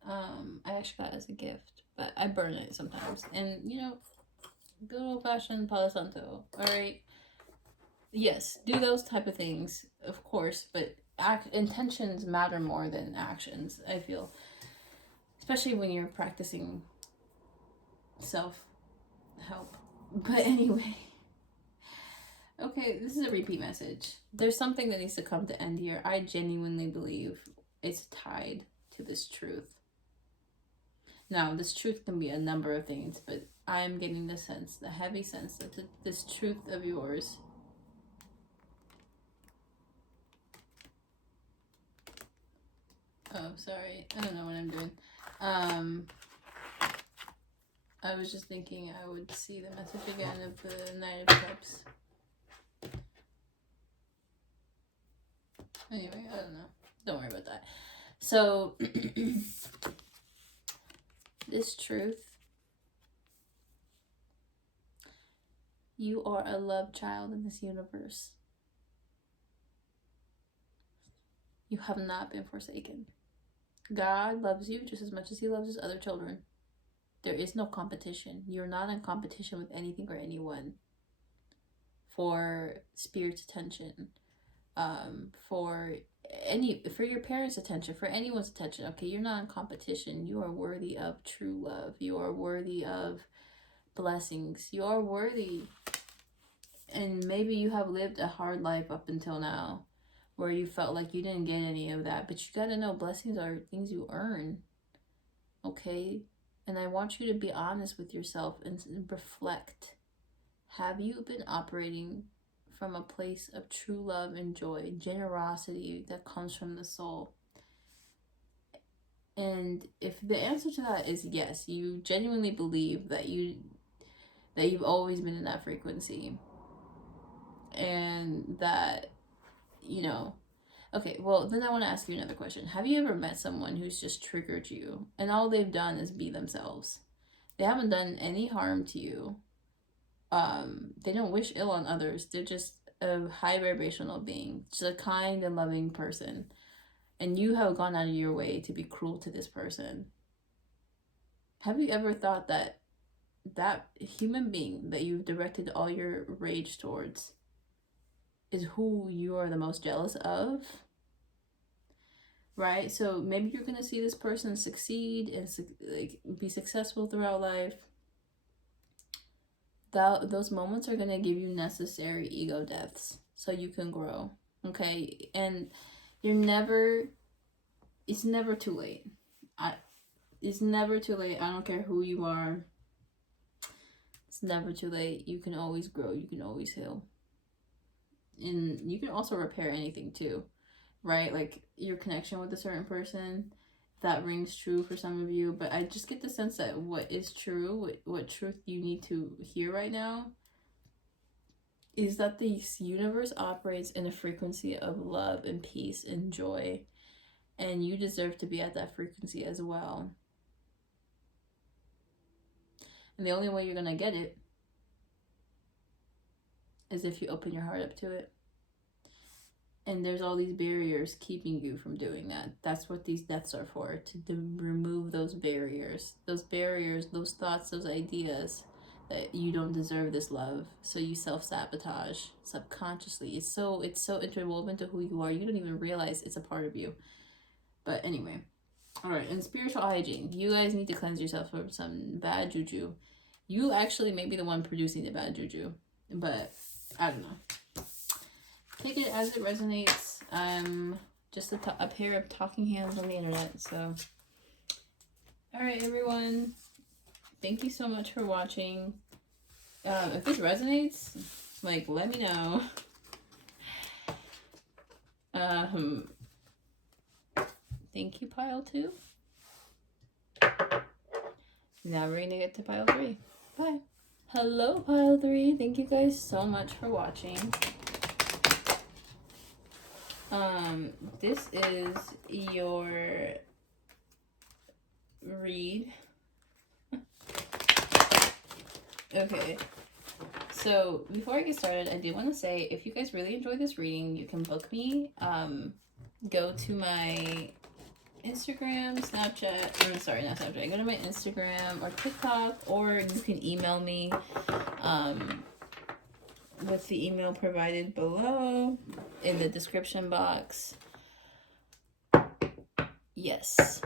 I actually got it as a gift, but I burn it sometimes. And, good old-fashioned Palo Santo, alright? Yes, do those type of things, of course, but intentions matter more than actions, I feel. Especially when you're practicing self-help. But anyway, okay, this is a repeat message. There's something that needs to come to end here. I genuinely believe it's tied to this truth. Now, this truth can be a number of things, but I am getting the heavy sense that this truth of yours Oh, sorry. I don't know what I'm doing. I was just thinking I would see the message again of the Knight of Cups. Anyway, I don't know. Don't worry about that. So, this truth. You are a loved child in this universe. You have not been forsaken. God loves you just as much as he loves his other children. There is no competition. You're not in competition with anything or anyone for spirit's attention, for your parents' attention, for anyone's attention. Okay, you're not in competition. You are worthy of true love. You are worthy of blessings. You are worthy. And maybe you have lived a hard life up until now, where you felt like you didn't get any of that, but you gotta know blessings are things you earn. Okay? And I want you to be honest with yourself and reflect. Have you been operating from a place of true love and joy, generosity that comes from the soul? And if the answer to that is yes, you genuinely believe that you've always been in that frequency, and that, okay, well, then I want to ask you another question. Have you ever met someone who's just triggered you and all they've done is be themselves? They haven't done any harm to you. They don't wish ill on others. They're just a high vibrational being, just a kind and loving person. And you have gone out of your way to be cruel to this person. Have you ever thought that that human being that you've directed all your rage towards is who you are the most jealous of? Right? So maybe you're going to see this person succeed and be successful throughout life. Those moments are going to give you necessary ego deaths so you can grow. Okay? And it's never too late. It's never too late. I don't care who you are. It's never too late. You can always grow. You can always heal. And you can also repair anything too. Right? Like your connection with a certain person, that rings true for some of you. But I just get the sense that what is true, what truth you need to hear right now, is that the universe operates in a frequency of love and peace and joy. And you deserve to be at that frequency as well. And the only way you're going to get it is if you open your heart up to it. And there's all these barriers keeping you from doing that. That's what these deaths are for, to remove those barriers. Those barriers, those thoughts, those ideas that you don't deserve this love. So you self-sabotage subconsciously. It's so interwoven to who you are. You don't even realize it's a part of you. But anyway. Alright, and spiritual hygiene. You guys need to cleanse yourself from some bad juju. You actually may be the one producing the bad juju. But I don't know. Take it as it resonates. Just a pair of talking hands on the internet. So, alright, everyone. Thank you so much for watching. If this resonates, like, let me know. Thank you, pile 2. Now we're gonna get to pile 3. Bye. Hello, pile 3. Thank you guys so much for watching. This is your read. Okay, so before I get started, I do want to say, if you guys really enjoy this reading, you can book me. Go to my Instagram, Snapchat, sorry, not Snapchat, go to my Instagram or TikTok, or you can email me, with the email provided below in the description box. Yes.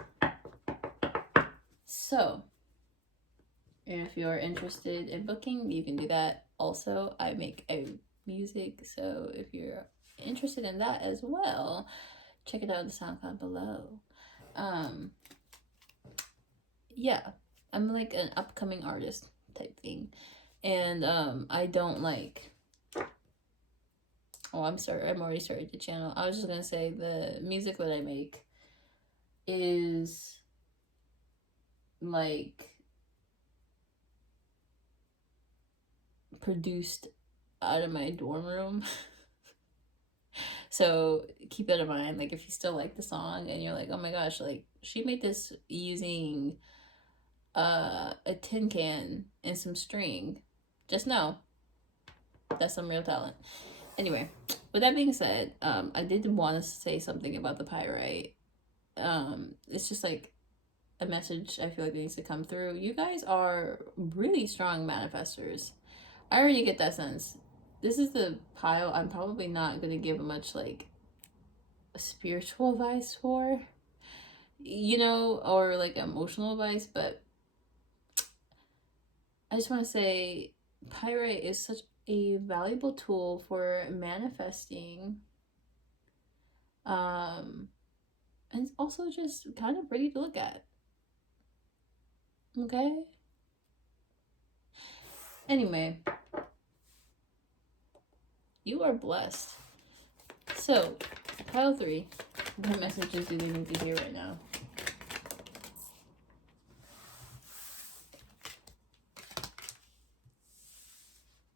So, if you're interested in booking, you can do that. Also, I make music, so if you're interested in that as well, check it out on the SoundCloud below. Yeah, I'm like an upcoming artist type thing, and I don't like, oh, I'm sorry, I'm already started the channel. I was just gonna say, the music that I make, is like produced out of my dorm room. So keep that in mind. Like, if you still like the song and you're like, oh my gosh, like she made this using a tin can and some string, just know that's some real talent. Anyway, with that being said, I did want to say something about the pyrite. It's just like a message I feel like needs to come through. You guys are really strong manifestors. I already get that sense. This is the pile I'm probably not going to give much like spiritual advice for, you know, or like emotional advice, but I just want to say pyrite is such a valuable tool for manifesting. And it's also just kind of pretty to look at. Okay? Anyway, you are blessed. So, pile 3. What messages do they need to hear right now?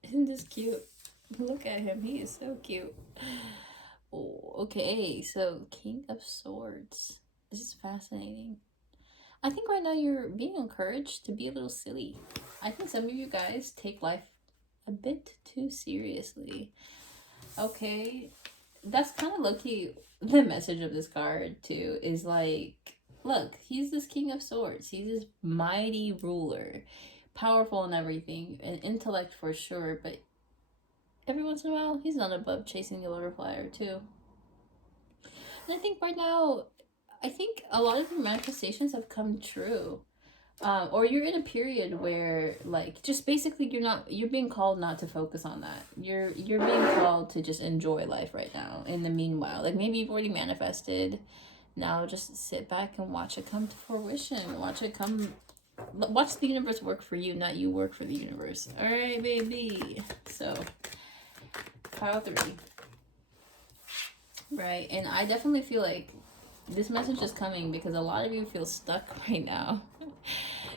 Isn't this cute? Look at him. He is so cute. Oh, okay. So, King of Swords. This is fascinating. I think right now you're being encouraged to be a little silly. I think some of you guys take life a bit too seriously. Okay? That's kind of low-key the message of this card, too, is like, look, he's this King of Swords. He's this mighty ruler. Powerful and everything. An intellect for sure, but every once in a while, he's not above chasing the butterfly or two. And I think right now, I think a lot of your manifestations have come true. Or you're in a period where like just basically you're being called not to focus on that. You're being called to just enjoy life right now. In the meanwhile, like maybe you've already manifested. Now just sit back and watch it come to fruition. Watch the universe work for you, not you work for the universe. All right, baby. So pile 3. Right, and I definitely feel like this message is coming because a lot of you feel stuck right now.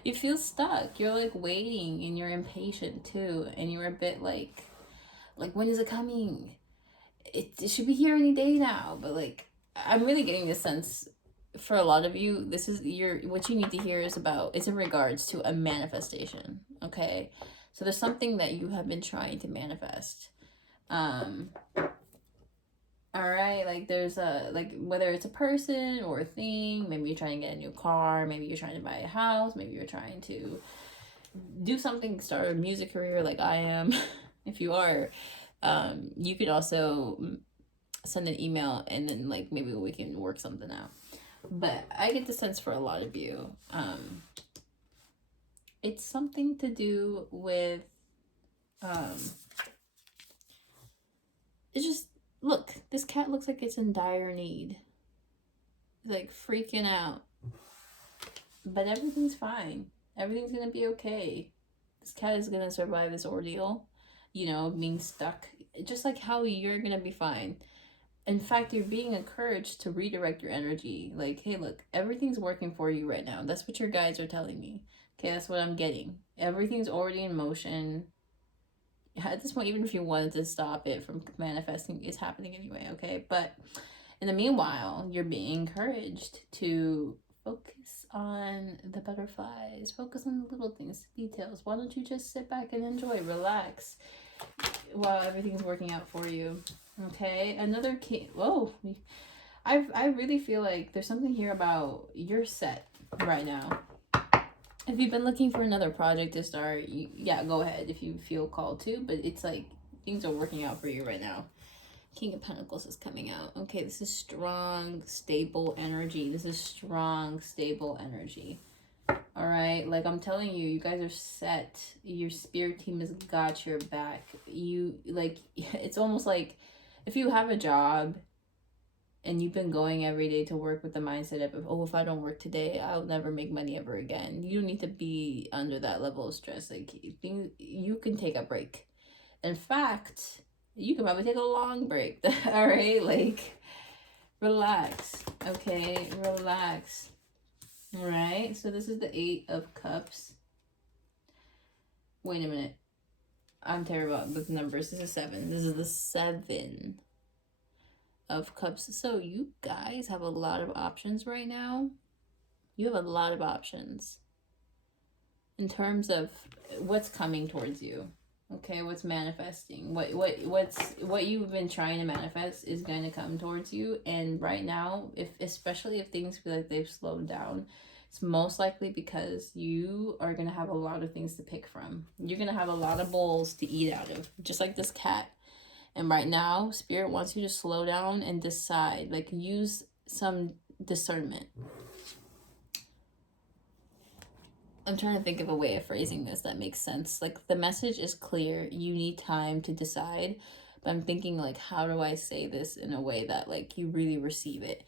You feel stuck. You're like waiting and you're impatient too. And you're a bit like when is it coming? It should be here any day now. But like, I'm really getting this sense for a lot of you. This is what you need to hear is it's in regards to a manifestation. Okay. So there's something that you have been trying to manifest. All right, like there's whether it's a person or a thing, maybe you're trying to get a new car, maybe you're trying to buy a house, maybe you're trying to do something, start a music career like I am. If you are, you could also send an email and then like maybe we can work something out. But I get the sense for a lot of you, it's something to do with, it's just, look, this cat looks like it's in dire need. Like freaking out. But everything's fine. Everything's gonna be okay. This cat is gonna survive this ordeal. You know, being stuck. Just like how you're gonna be fine. In fact, you're being encouraged to redirect your energy. Like, hey, look, everything's working for you right now. That's what your guides are telling me. Okay, that's what I'm getting. Everything's already in motion. At this point, even if you wanted to stop it from manifesting, it's happening anyway, okay? But in the meanwhile, you're being encouraged to focus on the butterflies, focus on the little things, details. Why don't you just sit back and enjoy, relax while everything's working out for you, okay? Another key. Whoa, I really feel like there's something here about you're set right now. If you've been looking for another project to start, yeah, go ahead if you feel called to, but it's like things are working out for you right now. King of Pentacles is coming out. Okay, this is strong, stable energy. This is strong, stable energy. All right, like I'm telling you, you guys are set. Your spirit team has got your back. You, like, it's almost like if you have a job and you've been going every day to work with the mindset of, oh, if I don't work today, I'll never make money ever again. You don't need to be under that level of stress. Like, you can take a break. In fact, you can probably take a long break. All right, like, Relax. Okay, relax. All right, so this is the 8 of Cups. Wait a minute. I'm terrible with numbers. This is 7. This is the 7 of Cups. So you guys have a lot of options right now. You have a lot of options in terms of what's coming towards you. Okay, what's manifesting? What you've been trying to manifest is going to come towards you. And right now, especially if things feel like they've slowed down, it's most likely because you are going to have a lot of things to pick from. You're going to have a lot of bowls to eat out of, just like this cat. And right now, Spirit wants you to slow down and decide, like use some discernment. I'm trying to think of a way of phrasing this that makes sense. Like, the message is clear. You need time to decide. But I'm thinking, like, how do I say this in a way that, like, you really receive it?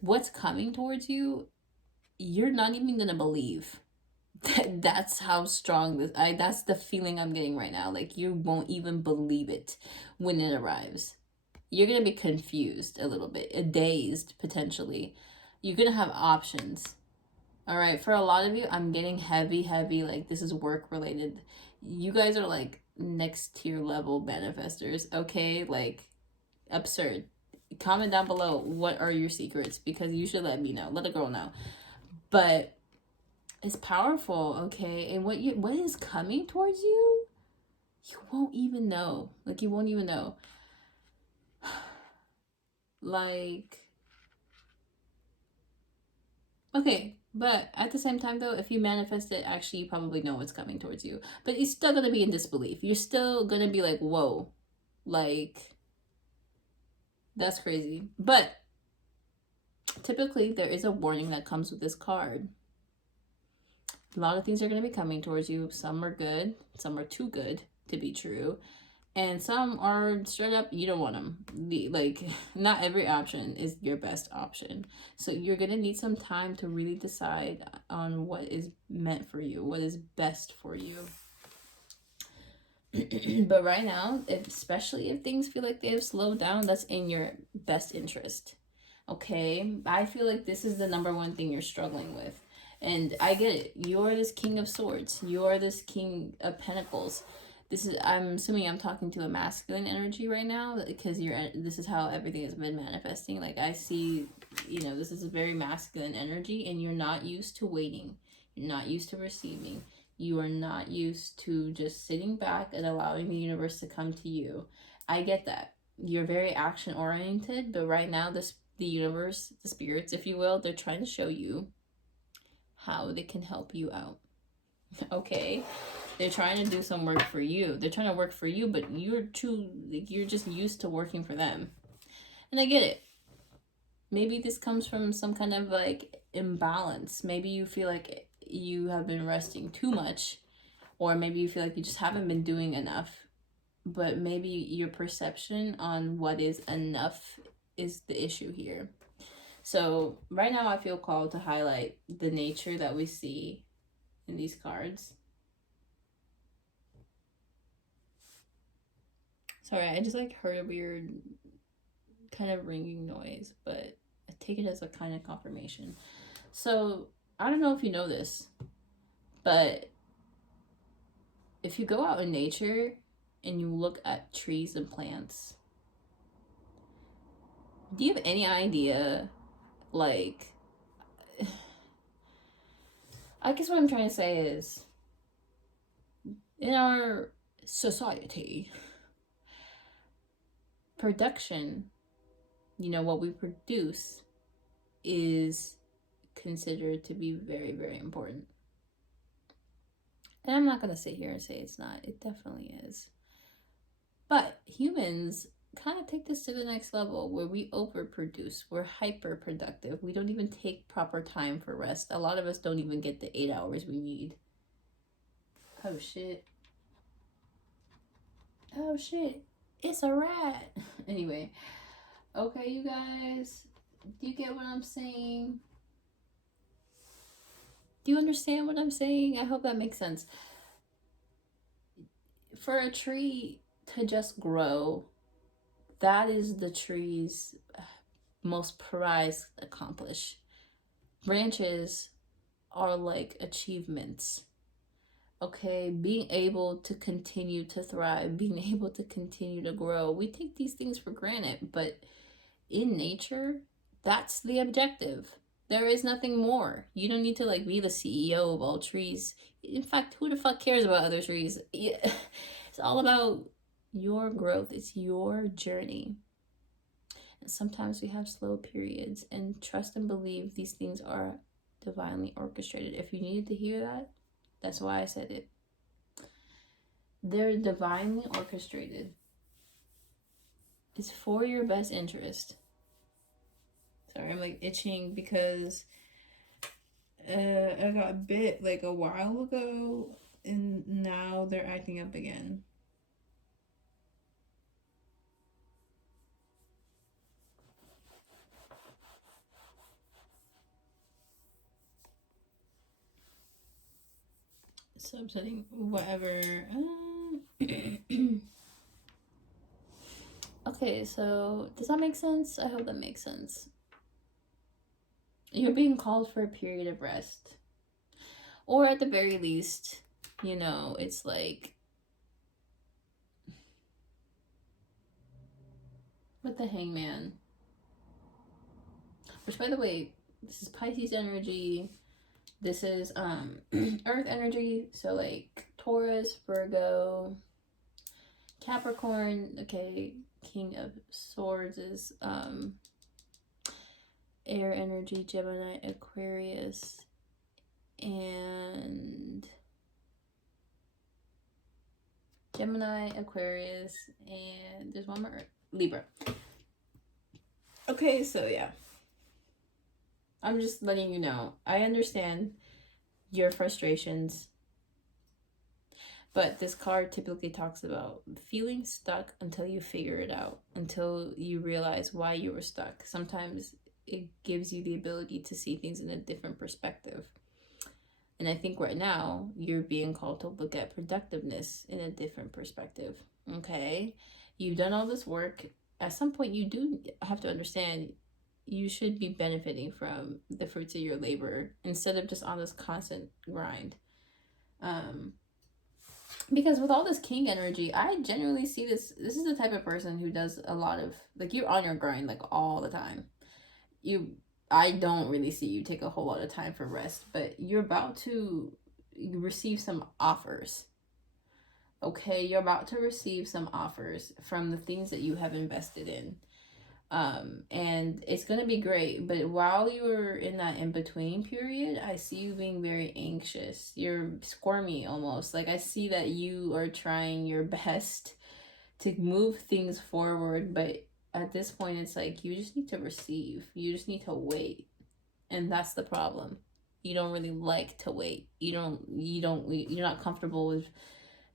What's coming towards you, you're not even going to believe. That's how strong this... that's the feeling I'm getting right now. Like, you won't even believe it when it arrives. You're going to be confused a little bit. Dazed, potentially. You're going to have options. All right, for a lot of you, I'm getting heavy, like this is work related. You guys are like next tier level manifestors, okay? Like, absurd. Comment down below, what are your secrets? Because you should let me know. Let a girl know. But it's powerful, okay? And what is coming towards you, you won't even know. Like, you won't even know. Like, okay, but at the same time, though, if you manifest it, actually, you probably know what's coming towards you. But you're still going to be in disbelief. You're still going to be like, whoa, like, that's crazy. But typically, there is a warning that comes with this card. A lot of things are going to be coming towards you. Some are good. Some are too good to be true. And some are straight up, you don't want them. Like, not every option is your best option. So you're going to need some time to really decide on what is meant for you, what is best for you. But right now, especially if things feel like they have slowed down, that's in your best interest. Okay? I feel like this is the number one thing you're struggling with. And I get it. You're this King of Swords. You're this King of Pentacles. I'm assuming I'm talking to a masculine energy right now, because this is how everything has been manifesting. Like, I see, this is a very masculine energy, and you're not used to waiting. You're not used to receiving. You are not used to just sitting back and allowing the universe to come to you. I get that. You're very action oriented, but right now the universe, the spirits, if you will, they're trying to show you how they can help you out. Okay? They're trying to do some work for you. They're trying to work for you, but you're just used to working for them. And I get it. Maybe this comes from some kind of like imbalance. Maybe you feel like you have been resting too much, or maybe you feel like you just haven't been doing enough. But maybe your perception on what is enough is the issue here. So right now I feel called to highlight the nature that we see in these cards. Sorry, I just like heard a weird kind of ringing noise, but I take it as a kind of confirmation. So I don't know if you know this, but if you go out in nature and you look at trees and plants, do you have any idea, like, I guess what I'm trying to say is, in our society, production, what we produce is considered to be very, very important. And I'm not going to sit here and say it's not. It definitely is. But humans kind of take this to the next level, where we overproduce. We're hyper productive. We don't even take proper time for rest. A lot of us don't even get the 8 hours we need. Oh shit. Oh shit. It's a rat. Anyway. Okay, you guys. Do you get what I'm saying? Do you understand what I'm saying? I hope that makes sense. For a tree to just grow, that is the tree's most prized accomplish. Branches are like achievements. Okay, being able to continue to thrive, being able to continue to grow. We take these things for granted, but in nature, that's the objective. There is nothing more. You don't need to like be the CEO of all trees. In fact, who the fuck cares about other trees? It's all about your growth. It's your journey. And sometimes we have slow periods, and trust and believe these things are divinely orchestrated. If you needed to hear that, that's why I said it. They're divinely orchestrated. It's for your best interest. Sorry, I'm like itching because I got bit like a while ago, and now they're acting up again. So I'm setting whatever. Okay, so does that make sense? I hope that makes sense. You're being called for a period of rest. Or at the very least, you know, it's like with the Hangman. Which, by the way, this is Pisces energy. This is Earth energy. So like Taurus, Virgo, Capricorn. Okay, King of Swords is air energy, Gemini, Aquarius, and Gemini, Aquarius, and there's one more, Libra. Okay, so yeah. I'm just letting you know. I understand your frustrations. But this card typically talks about feeling stuck until you figure it out, until you realize why you were stuck. Sometimes it gives you the ability to see things in a different perspective. And I think right now you're being called to look at productiveness in a different perspective. Okay? You've done all this work. At some point, you do have to understand you should be benefiting from the fruits of your labor instead of just on this constant grind. Because with all this king energy, I genuinely see this is the type of person who does a lot of, like, you're on your grind like all the time. I don't really see you take a whole lot of time for rest, but you're about to receive some offers. Okay, you're about to receive some offers from the things that you have invested in. And it's gonna be great, but while you're in that in-between period, I see you being very anxious. You're squirmy almost. Like, I see that you are trying your best to move things forward, but at this point it's like you just need to receive. You just need to wait. And that's the problem. You don't really like to wait. You're not comfortable with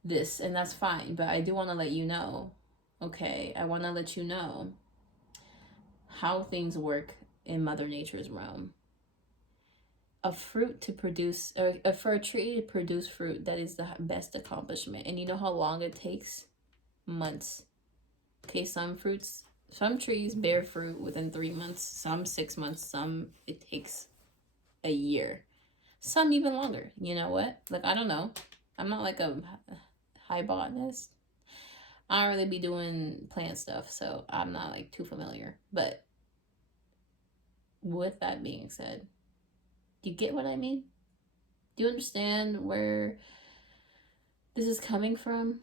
this, and that's fine, but I do want to let you know. Okay, I want to let you know how things work in Mother Nature's realm. A fruit to produce, or for a tree to produce fruit, that is the best accomplishment. And you know how long it takes? Months. Okay, some trees bear fruit within 3 months, some 6 months, some it takes a year, some even longer. You know what? Like, I don't know. I'm not like a high botanist. I don't really be doing plant stuff, so I'm not like too familiar. But with that being said, do you get what I mean? Do you understand where this is coming from?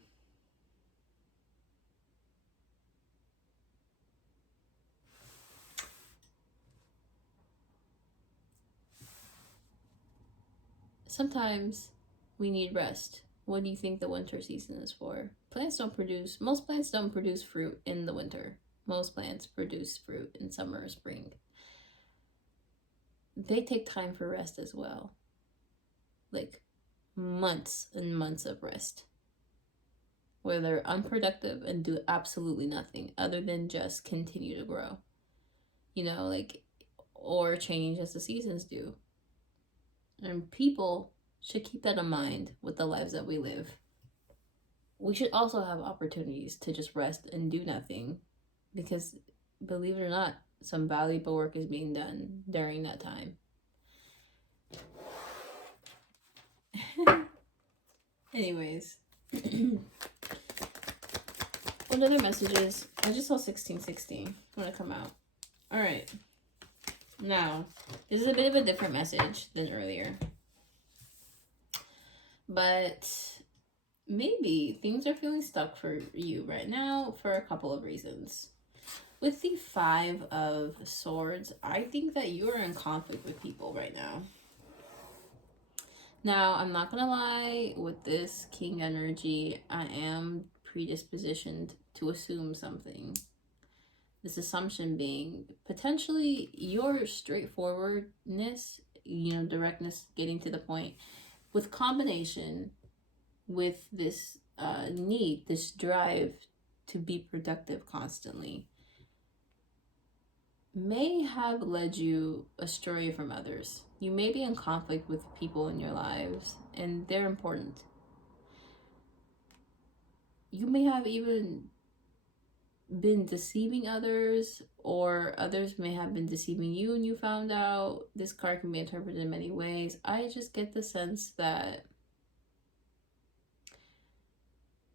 Sometimes we need rest. What do you think the winter season is for? Most plants don't produce fruit in the winter. Most plants produce fruit in summer or spring. They take time for rest as well. Like months and months of rest, where they're unproductive and do absolutely nothing other than just continue to grow. You know, like, or change as the seasons do. And people should keep that in mind with the lives that we live. We should also have opportunities to just rest and do nothing, because believe it or not, some valuable work is being done during that time. Anyways. What other messages? I just saw 1616 want to come out. All right. Now, this is a bit of a different message than earlier. But maybe things are feeling stuck for you right now for a couple of reasons. With the 5 of Swords, I think that you are in conflict with people right now. Now, I'm not going to lie, with this King energy, I am predispositioned to assume something. This assumption being potentially your straightforwardness, directness, getting to the point, with combination with this need, this drive to be productive constantly, may have led you astray from others. You may be in conflict with people in your lives, and they're important. You may have even been deceiving others, or others may have been deceiving you and you found out. This card can be interpreted in many ways. I just get the sense that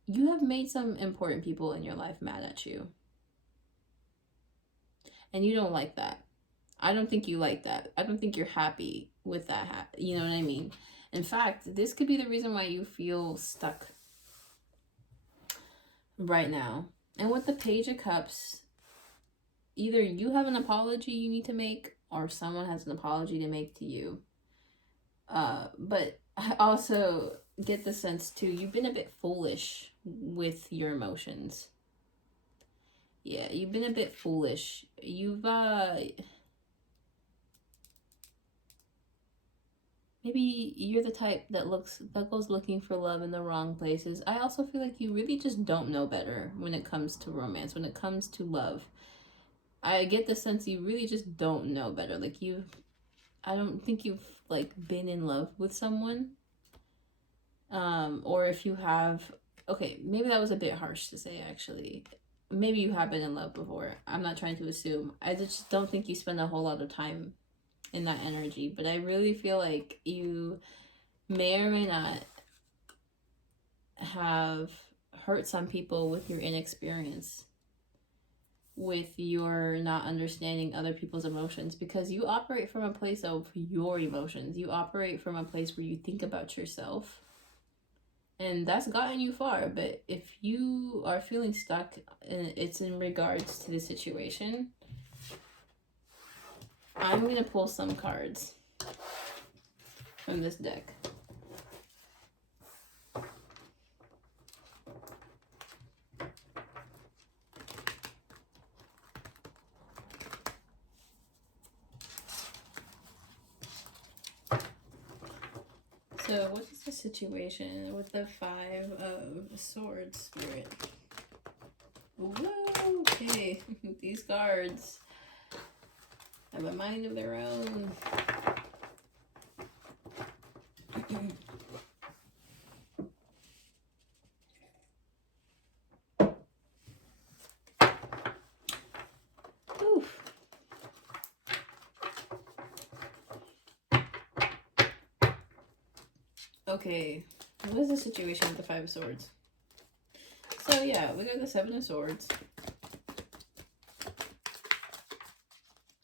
you have made some important people in your life mad at you. And you don't like that. I don't think you like that. I don't think you're happy with that. You know what I mean? In fact, this could be the reason why you feel stuck right now. And with the Page of Cups, either you have an apology you need to make, or someone has an apology to make to you. But I also get the sense too, you've been a bit foolish with your emotions. Yeah, you've been a bit foolish. You've maybe you're the type that goes looking for love in the wrong places. I also feel like you really just don't know better when it comes to romance, when it comes to love. I get the sense you really just don't know better. Like I don't think you've like been in love with someone. Or if you have, okay, maybe that was a bit harsh to say actually. Maybe you have been in love before. I'm not trying to assume. I just don't think you spend a whole lot of time in that energy. But I really feel like you may or may not have hurt some people with your inexperience, with your not understanding other people's emotions, because you operate from a place of your emotions. You operate from a place where you think about yourself. And that's gotten you far. But if you are feeling stuck, and it's in regards to the situation, I'm going to pull some cards from this deck. So what is the situation with the 5 of Swords, Spirit? Whoa, okay, these cards have a mind of their own. Oof. Okay, what is the situation with the 5 of Swords? So yeah, we got the 7 of Swords.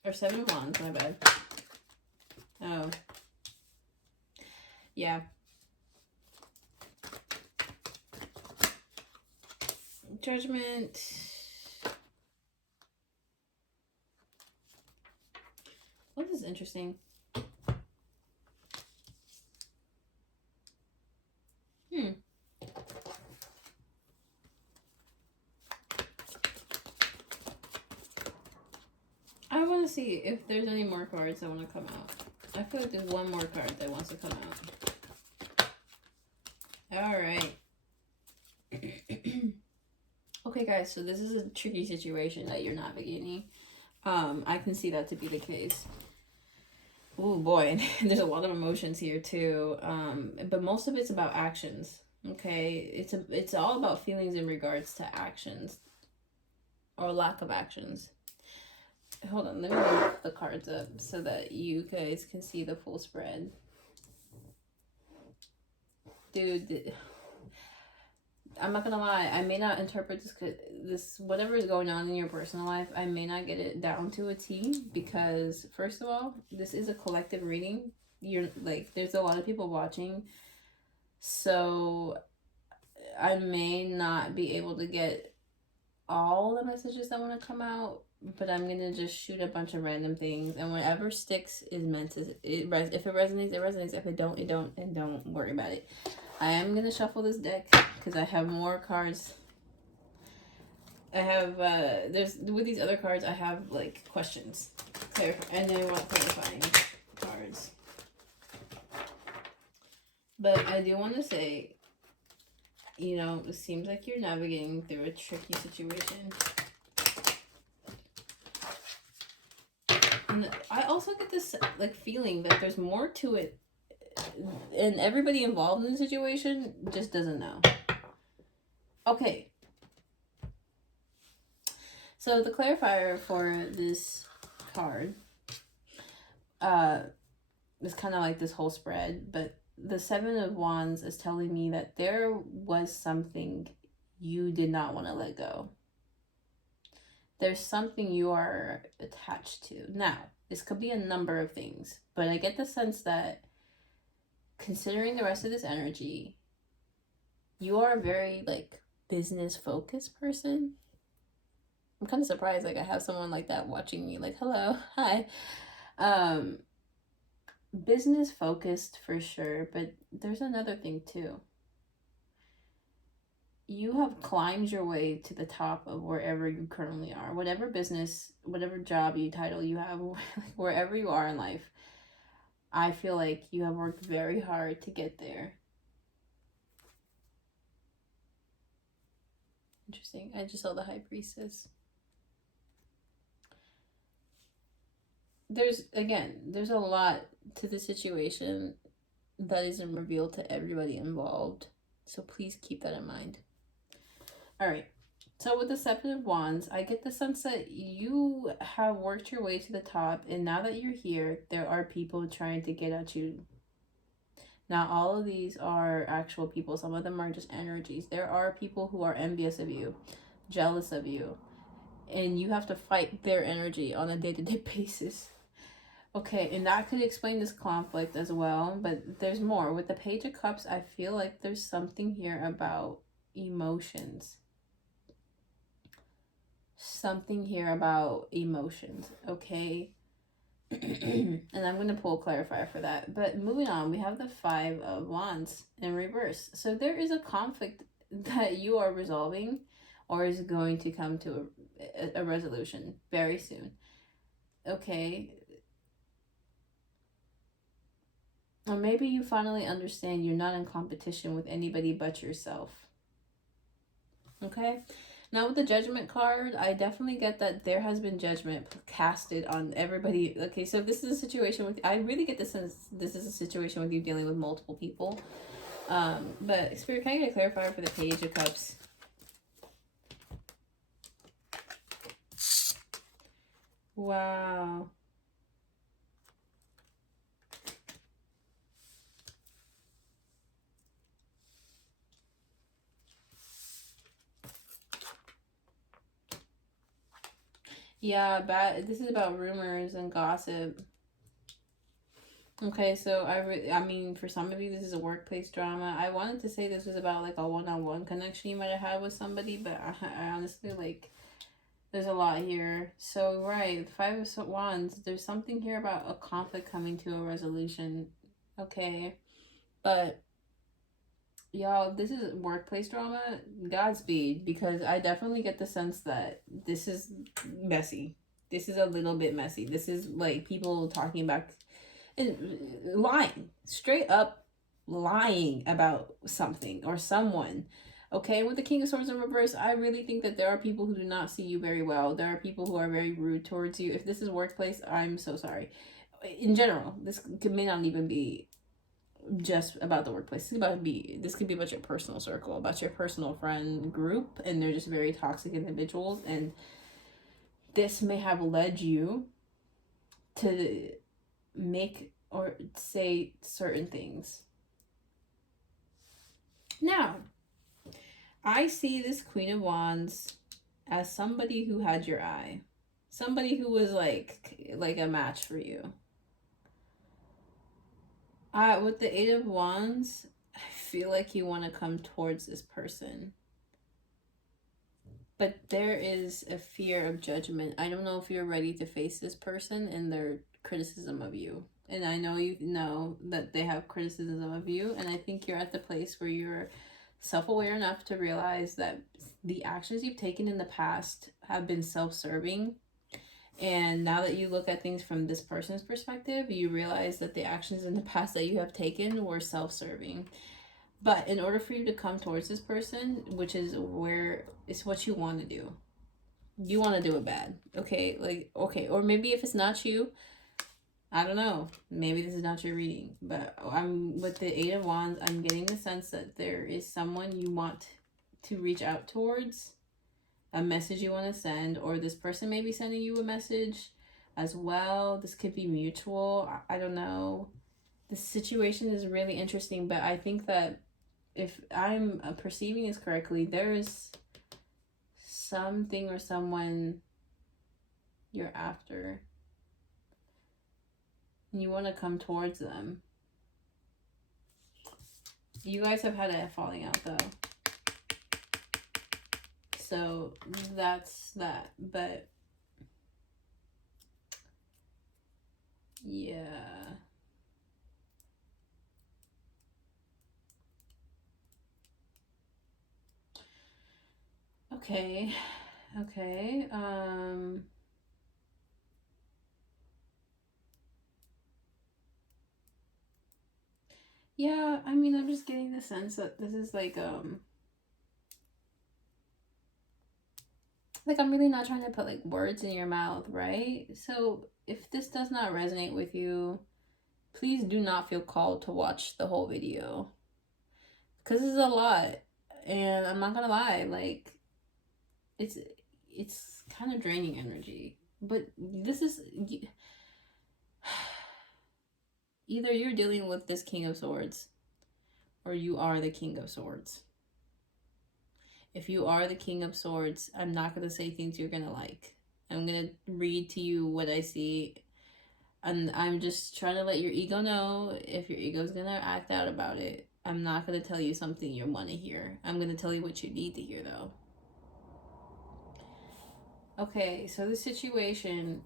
Or 7 of Wands, my bad. Oh. Yeah. Judgment. Well, this is interesting. I want to see if there's any more cards that want to come out. I feel like there's one more card that wants to come out. Alright. Okay, guys, so this is a tricky situation that you're navigating. I can see that to be the case. Oh boy, there's a lot of emotions here too. But most of it's about actions. Okay, it's all about feelings in regards to actions or lack of actions. Hold on, let me move the cards up so that you guys can see the full spread. Dude, I'm not gonna lie, I may not interpret this whatever is going on in your personal life, I may not get it down to a T, because first of all, this is a collective reading. You're like, there's a lot of people watching, so I may not be able to get all the messages that want to come out, but I'm gonna just shoot a bunch of random things, and whatever sticks is meant to. If it resonates, it resonates. If it don't, it don't, and don't worry about it. I am gonna shuffle this deck because I have more cards. I have there's with these other cards I have like questions, and I want clarifying cards. But I do want to say, you know, it seems like you're navigating through a tricky situation. And I also get this like feeling that there's more to it, and everybody involved in the situation just doesn't know. Okay. So the clarifier for this card is kind of like this whole spread, but the Seven of Wands is telling me that there was something you did not want to let go. There's something you are attached to. Now, this could be a number of things, but I get the sense that considering the rest of this energy, you are a very like business focused person. I'm kind of surprised like I have someone like that watching me, like, hello, hi. Business focused for sure, but there's another thing too. You have climbed your way to the top of wherever you currently are. Whatever business, whatever job you title you have, wherever you are in life, I feel like you have worked very hard to get there. Interesting. I just saw the High Priestess. There's a lot to the situation that isn't revealed to everybody involved. So please keep that in mind. All right. So with the Seven of Wands, I get the sense that you have worked your way to the top, and now that you're here, there are people trying to get at you. Now, all of these are actual people. Some of them are just energies. There are people who are envious of you, jealous of you, and you have to fight their energy on a day-to-day basis. Okay, and that could explain this conflict as well, but there's more. With the Page of Cups, I feel like there's something here about emotions. Something here about emotions, okay? And I'm going to pull a clarifier for that. But moving on, we have the Five of Wands in reverse. So there is a conflict that you are resolving or is going to come to a resolution very soon. Okay. Or maybe you finally understand you're not in competition with anybody but yourself. Okay? Now with the Judgment card, I definitely get that there has been judgment casted on everybody. Okay, so if this is a situation with, I really get the sense this is a situation with you dealing with multiple people. But Spirit, can I get a clarifier for the Page of Cups? Wow. Yeah, this is about rumors and gossip. Okay, so I mean, for some of you, this is a workplace drama. I wanted to say this was about like a one-on-one connection you might have had with somebody, but I honestly, like, there's a lot here. So, right, Five of Wands, there's something here about a conflict coming to a resolution. Okay, but y'all, this is workplace drama. Godspeed, because I definitely get the sense that this is messy. This is a little bit messy. This is like people talking about and lying, straight up lying about something or someone. Okay, with the King of Swords in reverse, I really think that there are people who do not see you very well. There are people who are very rude towards you. If this is workplace, I'm so sorry. In general, this may not even be just about the workplace. This could be about your personal circle, about your personal friend group, and they're just very toxic individuals. And this may have led you to make or say certain things. Now, I see this Queen of Wands as somebody who had your eye. Somebody who was like a match for you. With the Eight of Wands, I feel like you want to come towards this person. But there is a fear of judgment. I don't know if you're ready to face this person and their criticism of you. And I know you know that they have criticism of you. And I think you're at the place where you're self-aware enough to realize that the actions you've taken in the past have been self-serving. And now that you look at things from this person's perspective, you realize that the actions in the past that you have taken were self-serving. But in order for you to come towards this person, which is where it's what you want to do. You want to do it bad. Okay? Like, okay. Or maybe if it's not you, I don't know. Maybe this is not your reading. But I'm with the Eight of Wands, I'm getting the sense that there is someone you want to reach out towards, a message you want to send, or this person may be sending you a message as well. This could be mutual. I don't know. The situation is really interesting, but I think that if I'm perceiving this correctly, there is something or someone you're after. And you want to come towards them. You guys have had a falling out though. So that's that. But yeah. Okay. Yeah, I mean, I'm just getting the sense that this is like I'm really not trying to put like words in your mouth, right? So if this does not resonate with you, please do not feel called to watch the whole video. Because this is a lot. And I'm not gonna lie, like, it's kind of draining energy. But this is... Either you're dealing with this King of Swords, or you are the King of Swords. If you are the King of Swords, I'm not going to say things you're going to like. I'm going to read to you what I see. And I'm just trying to let your ego know if your ego's going to act out about it. I'm not going to tell you something you want to hear. I'm going to tell you what you need to hear, though. Okay, so the situation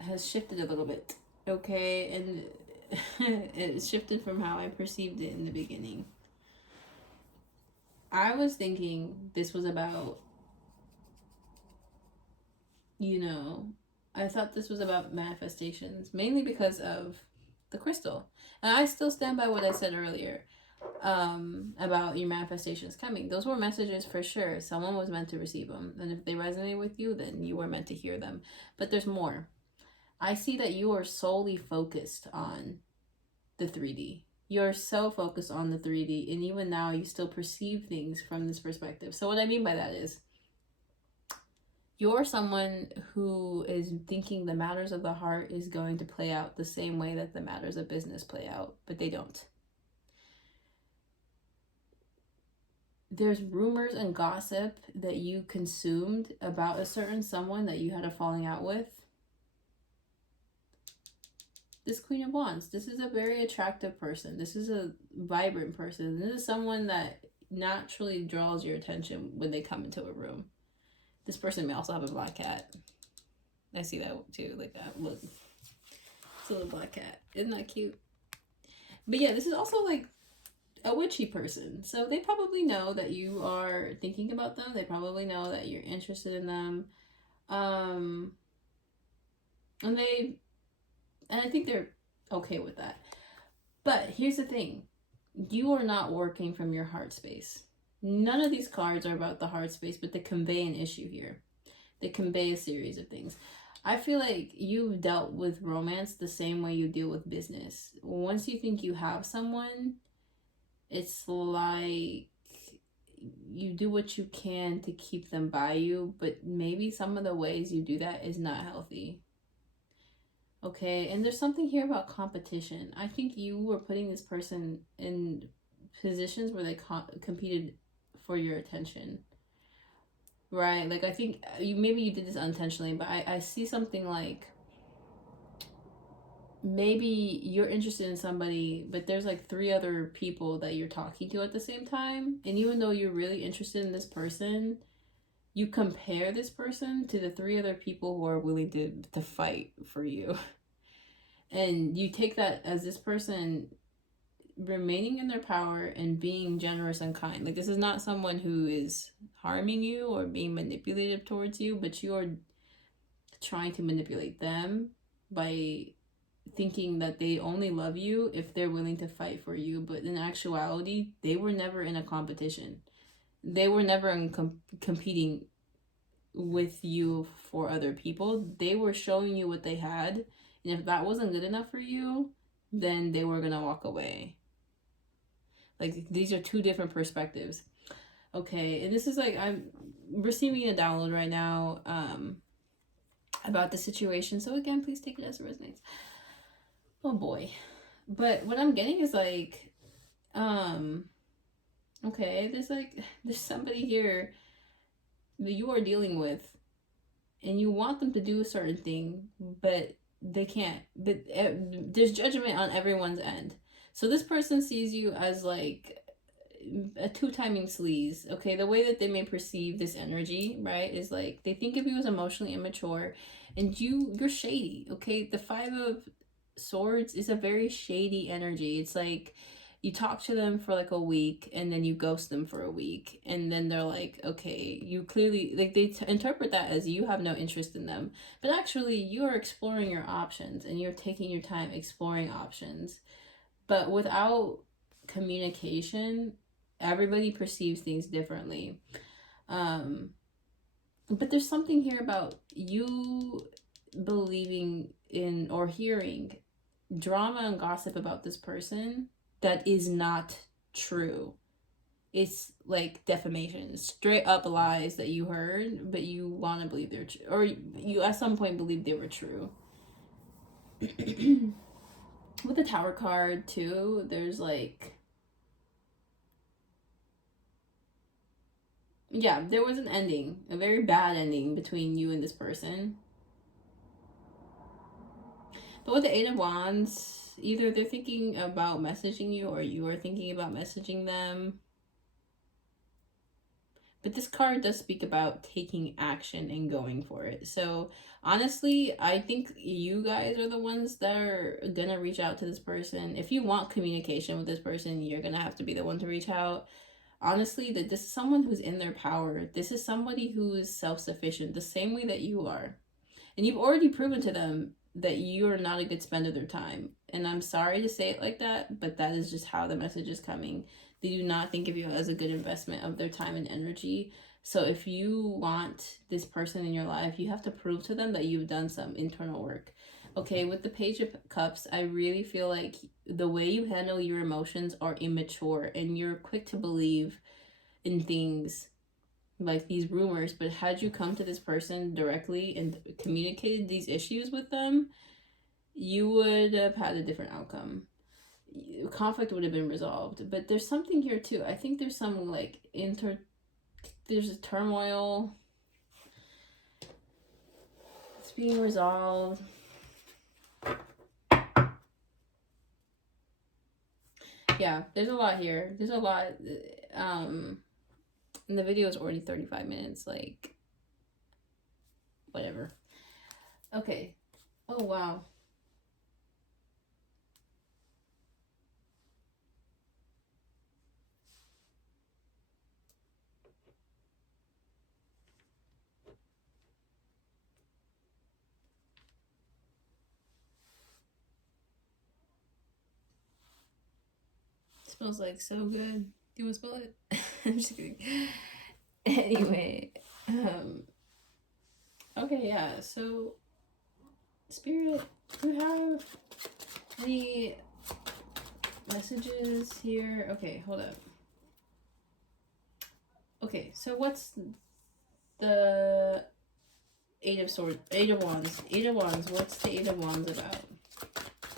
has shifted a little bit. Okay, and it shifted from how I perceived it in the beginning. I was thinking this was about, I thought this was about manifestations, mainly because of the crystal. And I still stand by what I said earlier about your manifestations coming. Those were messages for sure. Someone was meant to receive them. And if they resonate with you, then you were meant to hear them. But there's more. I see that you are solely focused on the 3D. You're so focused on the 3D, and even now you still perceive things from this perspective. So what I mean by that is, you're someone who is thinking the matters of the heart is going to play out the same way that the matters of business play out, but they don't. There's rumors and gossip that you consumed about a certain someone that you had a falling out with. This Queen of Wands, this is a very attractive person. This is a vibrant person. This is someone that naturally draws your attention when they come into a room. This person may also have a black cat. I see that too. Like that. Look. It's a little black cat. Isn't that cute? But yeah, this is also like a witchy person. So they probably know that you are thinking about them. They probably know that you're interested in them. And I think they're okay with that. But here's the thing. You are not working from your heart space. None of these cards are about the heart space, but they convey an issue here. They convey a series of things. I feel like you've dealt with romance the same way you deal with business. Once you think you have someone, it's like you do what you can to keep them by you, but maybe some of the ways you do that is not healthy. Okay, and there's something here about competition. I think you were putting this person in positions where they competed for your attention. Right? Like, I think maybe you did this unintentionally, but I see something like maybe you're interested in somebody, but there's like 3 other people that you're talking to at the same time. And even though you're really interested in this person, you compare this person to the 3 other people who are willing to fight for you. And you take that as this person remaining in their power and being generous and kind. Like, this is not someone who is harming you or being manipulative towards you, but you are trying to manipulate them by thinking that they only love you if they're willing to fight for you. But in actuality, they were never in a competition. They were never in competing with you for other people. They were showing you what they had, and if that wasn't good enough for you, then they were gonna walk away. Like, these are 2 different perspectives. Okay, and this is like, I'm receiving a download right now about the situation. So again, please take it as it resonates. Oh boy. But what I'm getting is like, okay, there's somebody here that you are dealing with, and you want them to do a certain thing, but they can't. But there's judgment on everyone's end. So this person sees you as like a 2-timing sleaze. Okay, the way that they may perceive this energy, right, is like they think of you as emotionally immature, and you're shady. Okay, the 5 of Swords is a very shady energy. It's like you talk to them for like a week, and then you ghost them for a week, and then they're like, okay, you clearly, like, they interpret that as you have no interest in them, but actually you are exploring your options, and you're taking your time exploring options. But without communication, everybody perceives things differently. But there's something here about you believing in or hearing drama and gossip about this person that is not true. It's like defamation, straight up lies that you heard, but you want to believe they're true, or you at some point believed they were true. With the Tower card too, there's like, yeah, there was an ending, a very bad ending between you and this person. But with the 8 of Wands, either they're thinking about messaging you or you are thinking about messaging them. But this card does speak about taking action and going for it. So honestly, I think you guys are the ones that are going to reach out to this person. If you want communication with this person, you're going to have to be the one to reach out. Honestly, that this is someone who's in their power. This is somebody who is self-sufficient, the same way that you are. And you've already proven to them that you are not a good spend of their time. And I'm sorry to say it like that, but that is just how the message is coming. They do not think of you as a good investment of their time and energy. So if you want this person in your life, you have to prove to them that you've done some internal work. Okay, with the Page of Cups, I really feel like the way you handle your emotions are immature, and you're quick to believe in things like these rumors. But had you come to this person directly and communicated these issues with them, you would have had a different outcome. Conflict would have been resolved. But there's something here too. I think there's some like there's a turmoil. It's being resolved. Yeah, there's a lot here. There's a lot. And the video is already 35 minutes. Like, whatever. Okay. Oh, wow. It smells like so good. Do you want to smell it? I'm just kidding. Anyway, okay, yeah, so Spirit, do you have any messages here? Okay, hold up. Okay, so what's the Eight of Swords, Eight of Wands? Eight of Wands, what's the Eight of Wands about?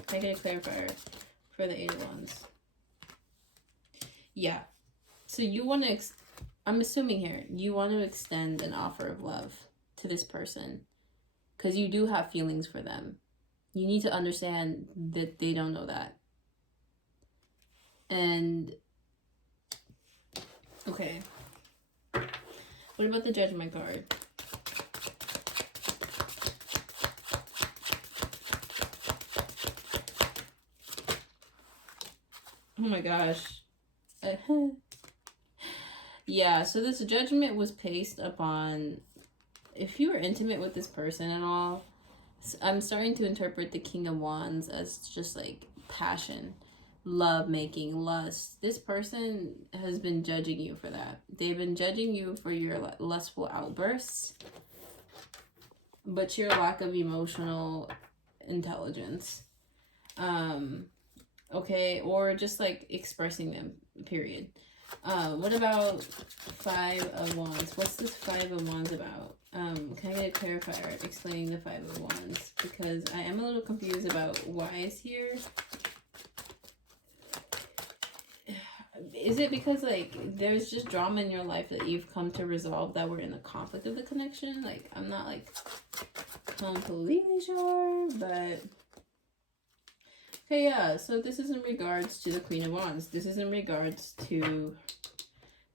Can I get a clarifier for the Eight of Wands? Yeah. So you want to, I'm assuming here, you want to extend an offer of love to this person. Because you do have feelings for them. You need to understand that they don't know that. And, okay. What about the Judgment card? Oh my gosh. Yeah, so this judgment was placed upon, if you were intimate with this person at all, I'm starting to interpret the King of Wands as just like passion, love making, lust. This person has been judging you for that. They've been judging you for your lustful outbursts, but your lack of emotional intelligence. Okay, or just like expressing them, period. What about Five of Wands? What's this Five of Wands about? Can I get a clarifier explaining the Five of Wands? Because I am a little confused about why it's here. Is it because, like, there's just drama in your life that you've come to resolve that we're in the conflict of the connection? Like, I'm not, like, completely sure, but... Okay, yeah, so this is in regards to the Queen of Wands. This is in regards to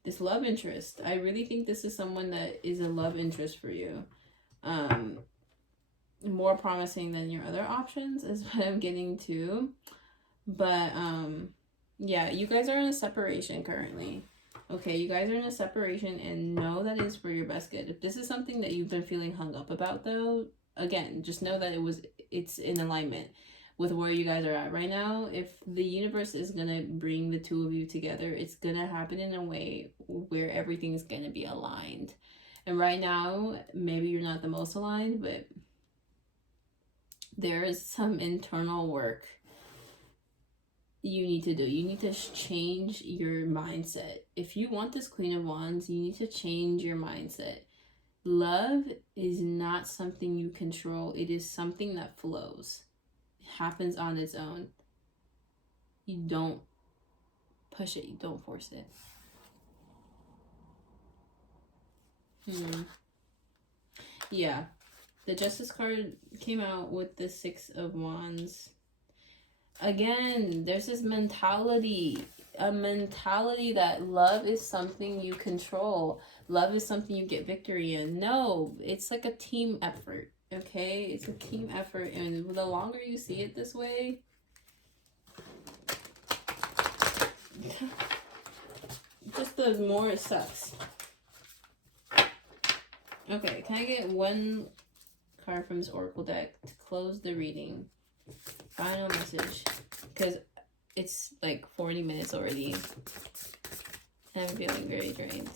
this love interest. I really think this is someone that is a love interest for you. More promising than your other options is what I'm getting to. But, yeah, you guys are in a separation currently. Okay, you guys are in a separation and know that is for your best good. If this is something that you've been feeling hung up about, though, again, just know that it's in alignment with where you guys are at right now. If the universe is gonna bring the two of you together, it's gonna happen in a way where everything's gonna be aligned. And right now, maybe you're not the most aligned, but there is some internal work you need to do. You need to change your mindset. If you want this Queen of Wands, you need to change your mindset. Love is not something you control. It is something that flows. Happens on its own. You don't push it. You don't force it. Yeah. The Justice card came out with the Six of Wands. Again, there's this mentality. A mentality that love is something you control. Love is something you get victory in. No, it's like a team effort. Okay? It's a team effort. And the longer you see it this way, just the more it sucks. Okay, can I get one card from this Oracle deck to close the reading? Final message. Because it's like 40 minutes already. I'm feeling very drained.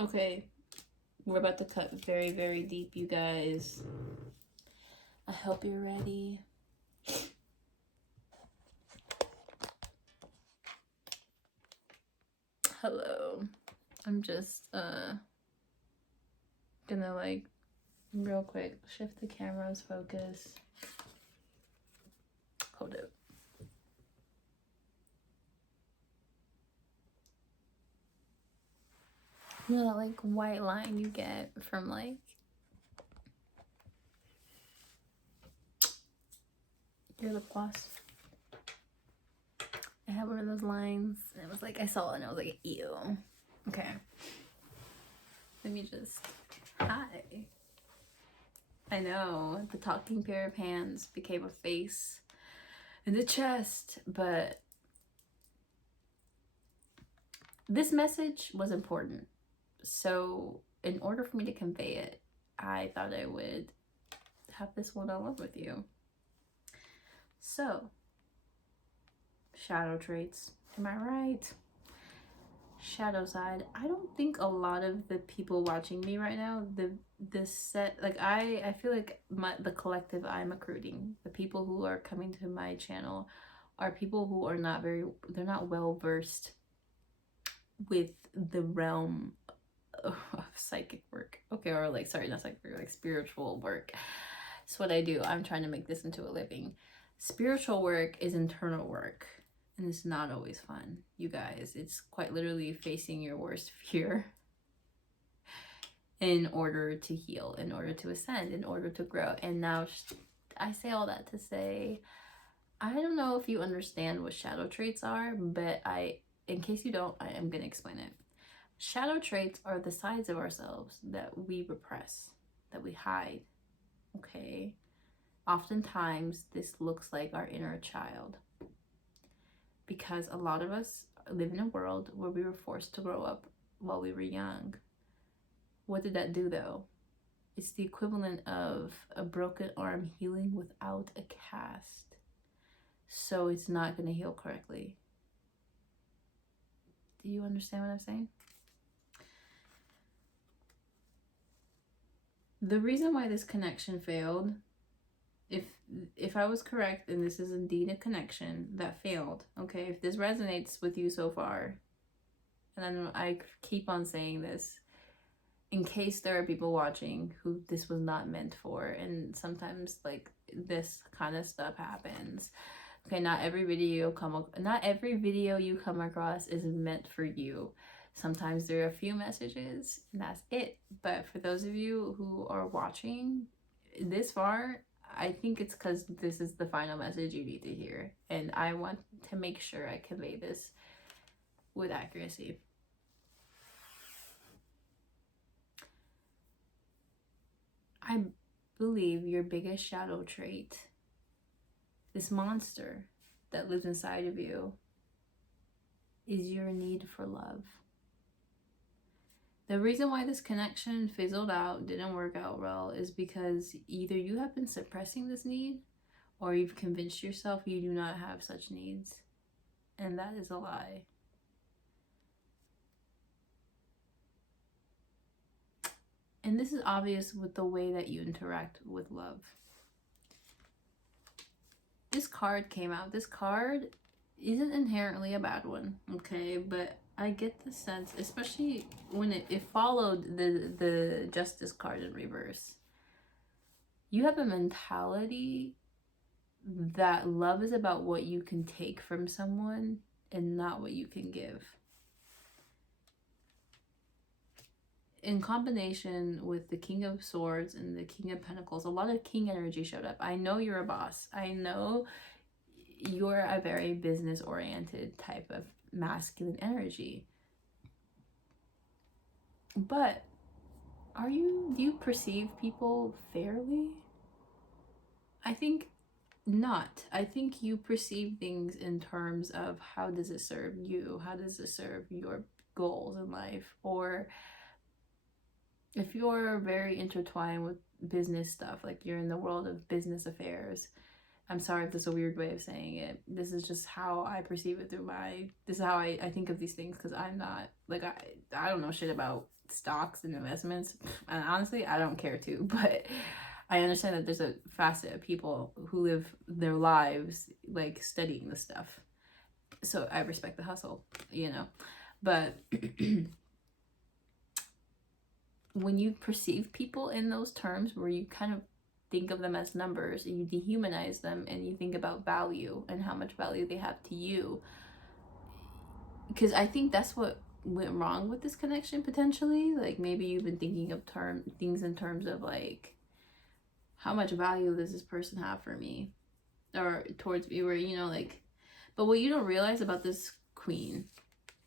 Okay, we're about to cut very, very deep, you guys. I hope you're ready. Hello. I'm just gonna like real quick shift the camera's focus. Hold it. You know that like white line you get from like your lip gloss? I had one of those lines and it was like I saw it and I was like, ew. Okay. Let me just hi. I know the talking pair of hands became a face and a chest, but this message was important. So in order for me to convey it, I thought I would have this one-on-one with you. So, shadow traits, am I right? shadow side. I don't think a lot of the people watching me right now, the set, like I feel like the collective I'm recruiting, the people who are coming to my channel are people who are not they're not well versed with the realm of psychic work. Okay, or like, sorry, not psychic work, like spiritual work. It's what I do. I'm trying to make this into a living. Spiritual work is internal work, and it's not always fun, you guys. It's quite literally facing your worst fear in order to heal, in order to ascend, in order to grow. And now I say all that to say, I don't know if you understand what shadow traits are, but in case you don't, I am going to explain it. Shadow traits are the sides of ourselves that we repress, that we hide, okay? Oftentimes, this looks like our inner child, because a lot of us live in a world where we were forced to grow up while we were young. What did that do, though? It's the equivalent of a broken arm healing without a cast. So it's not going to heal correctly. Do you understand what I'm saying? The reason why this connection failed, if I was correct and this is indeed a connection that failed, okay, if this resonates with you so far, and I keep on saying this, in case there are people watching who this was not meant for, and sometimes like this kind of stuff happens. Okay, not every video you come across is meant for you. Sometimes there are a few messages and that's it. But for those of you who are watching this far, I think it's because this is the final message you need to hear. And I want to make sure I convey this with accuracy. I believe your biggest shadow trait, this monster that lives inside of you, is your need for love. The reason why this connection fizzled out, didn't work out well, is because either you have been suppressing this need or you've convinced yourself you do not have such needs. And that is a lie. And this is obvious with the way that you interact with love. This card came out. This card isn't inherently a bad one, okay? But I get the sense, especially when it followed the Justice card in reverse. You have a mentality that love is about what you can take from someone and not what you can give. In combination with the King of Swords and the King of Pentacles, a lot of King energy showed up. I know you're a boss. I know you're a very business-oriented type of masculine energy. But do you perceive people fairly? I think not. I think you perceive things in terms of how does it serve you? How does it serve your goals in life? Or if you're very intertwined with business stuff, like you're in the world of business affairs, I'm sorry if this is a weird way of saying it. This is just how I perceive it this is how I think of these things, because I'm not, like, I don't know shit about stocks and investments. And honestly, I don't care to, but I understand that there's a facet of people who live their lives, like, studying this stuff. So I respect the hustle, you know? But when you perceive people in those terms where you kind of think of them as numbers and you dehumanize them and you think about value and how much value they have to you, because I think that's what went wrong with this connection potentially. Like, maybe you've been thinking of things in terms of like, how much value does this person have for me or towards me, where, you know, like, but what you don't realize about this queen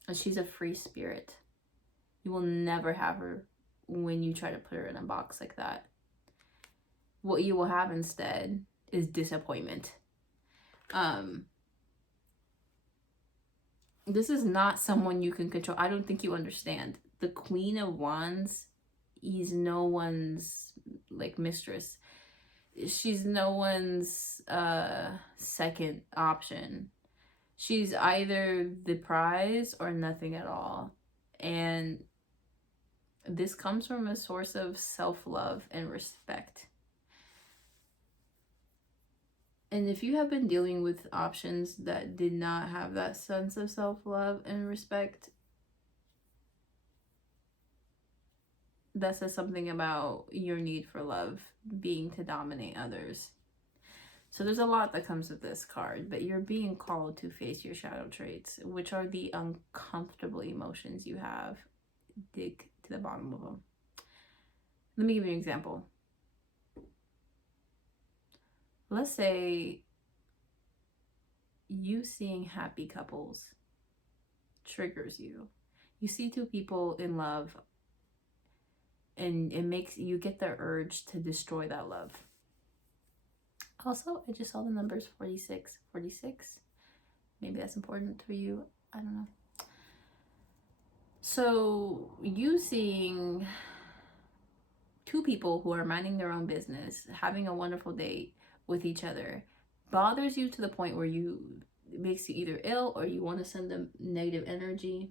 is she's a free spirit. You will never have her when you try to put her in a box like that. What you will have instead is disappointment. This is not someone you can control. I don't think you understand. The Queen of Wands is no one's, like, mistress. She's no one's second option. She's either the prize or nothing at all. And this comes from a source of self-love and respect. And if you have been dealing with options that did not have that sense of self-love and respect, that says something about your need for love being to dominate others. So there's a lot that comes with this card, but you're being called to face your shadow traits, which are the uncomfortable emotions you have. Dig to the bottom of them. Let me give you an example. Let's say you seeing happy couples triggers you. You see two people in love, and it makes you get the urge to destroy that love. Also, I just saw the numbers 46. Maybe that's important for you. I don't know. So you seeing two people who are minding their own business, having a wonderful date with each other, bothers you to the point where it makes you either ill or you want to send them negative energy.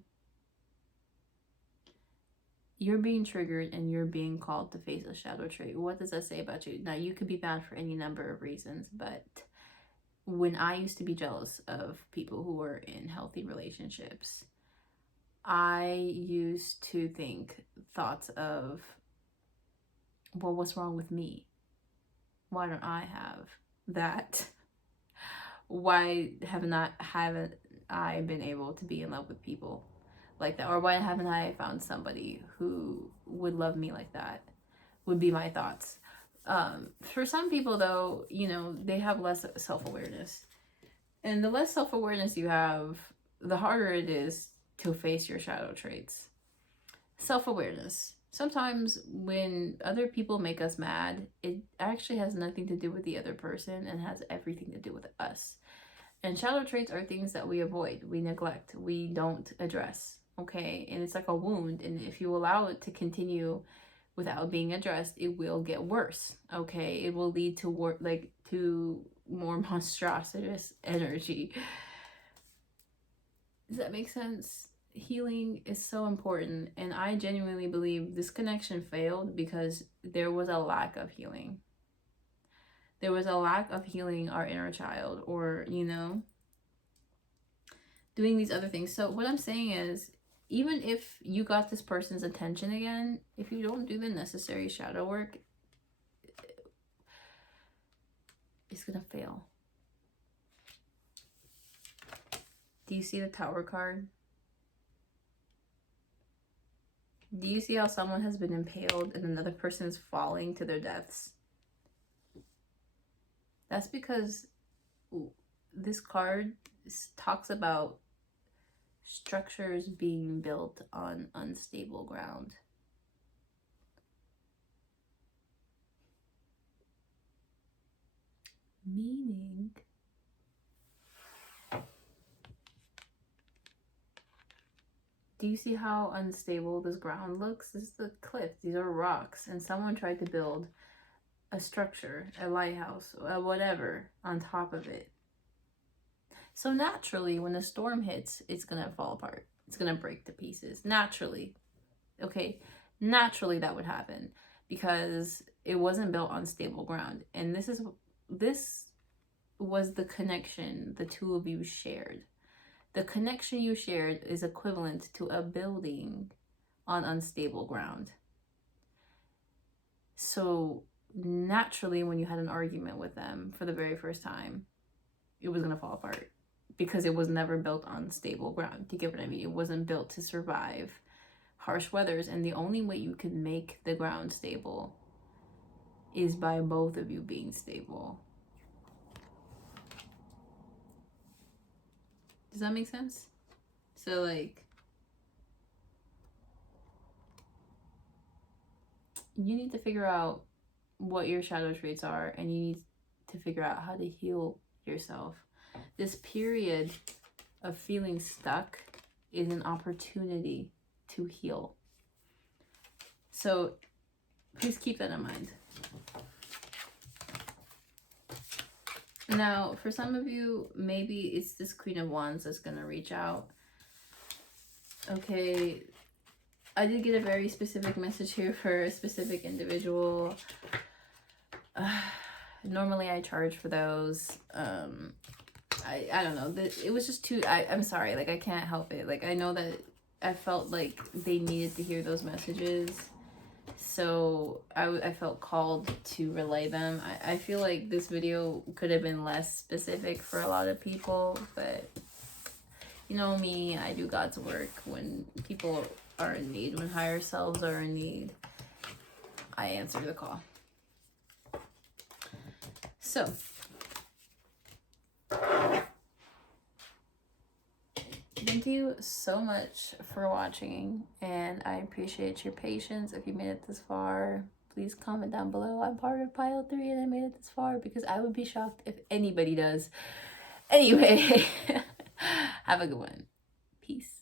You're being triggered and you're being called to face a shadow trait. What does that say about you? Now, you could be bad for any number of reasons, but when I used to be jealous of people who were in healthy relationships, I used to think thoughts of, well, what's wrong with me? Why don't I have that? Why haven't I been able to be in love with people like that? Or why haven't I found somebody who would love me like that? Would be my thoughts. For some people, though, you know, they have less self-awareness. And the less self-awareness you have, the harder it is to face your shadow traits. Self-awareness. Sometimes when other people make us mad, it actually has nothing to do with the other person and has everything to do with us. And shadow traits are things that we avoid, we neglect, we don't address, okay? And it's like a wound, and if you allow it to continue without being addressed, it will get worse, okay? It will lead to more monstrous energy. Does that make sense? Healing is so important, and I genuinely believe this connection failed because there was a lack of healing. There was a lack of healing our inner child, or, you know, doing these other things. So what I'm saying is, even if you got this person's attention again, if you don't do the necessary shadow work, it's gonna fail. Do you see the Tower card? Do you see how someone has been impaled and another person is falling to their deaths? That's because this card talks about structures being built on unstable ground. Meaning, do you see how unstable this ground looks? This is the cliff. These are rocks. And someone tried to build a structure, a lighthouse, whatever, on top of it. So naturally, when a storm hits, it's going to fall apart. It's going to break to pieces. Naturally. Okay? Naturally, that would happen because it wasn't built on stable ground. And this was the connection the two of you shared. The connection you shared is equivalent to a building on unstable ground. So naturally, when you had an argument with them for the very first time, it was going to fall apart because it was never built on stable ground. Do you get what I mean? It wasn't built to survive harsh weathers. And the only way you can make the ground stable is by both of you being stable. Does that make sense? So, like, you need to figure out what your shadow traits are, and you need to figure out how to heal yourself. This period of feeling stuck is an opportunity to heal. So please keep that in mind. Now, for some of you, maybe it's this Queen of Wands that's going to reach out. Okay, I did get a very specific message here for a specific individual. Normally I charge for those. I don't know. It was just too... I'm sorry. Like, I can't help it. Like, I know that I felt like they needed to hear those messages. So I felt called to relay them. I feel like this video could have been less specific for a lot of people, but you know me, I do God's work. When people are in need, when higher selves are in need, I answer the call. So, thank you so much for watching, and I appreciate your patience. If you made it this far, please comment down below. I'm part of pile 3 and I made it this far, because I would be shocked if anybody does. Anyway, have a good one. Peace.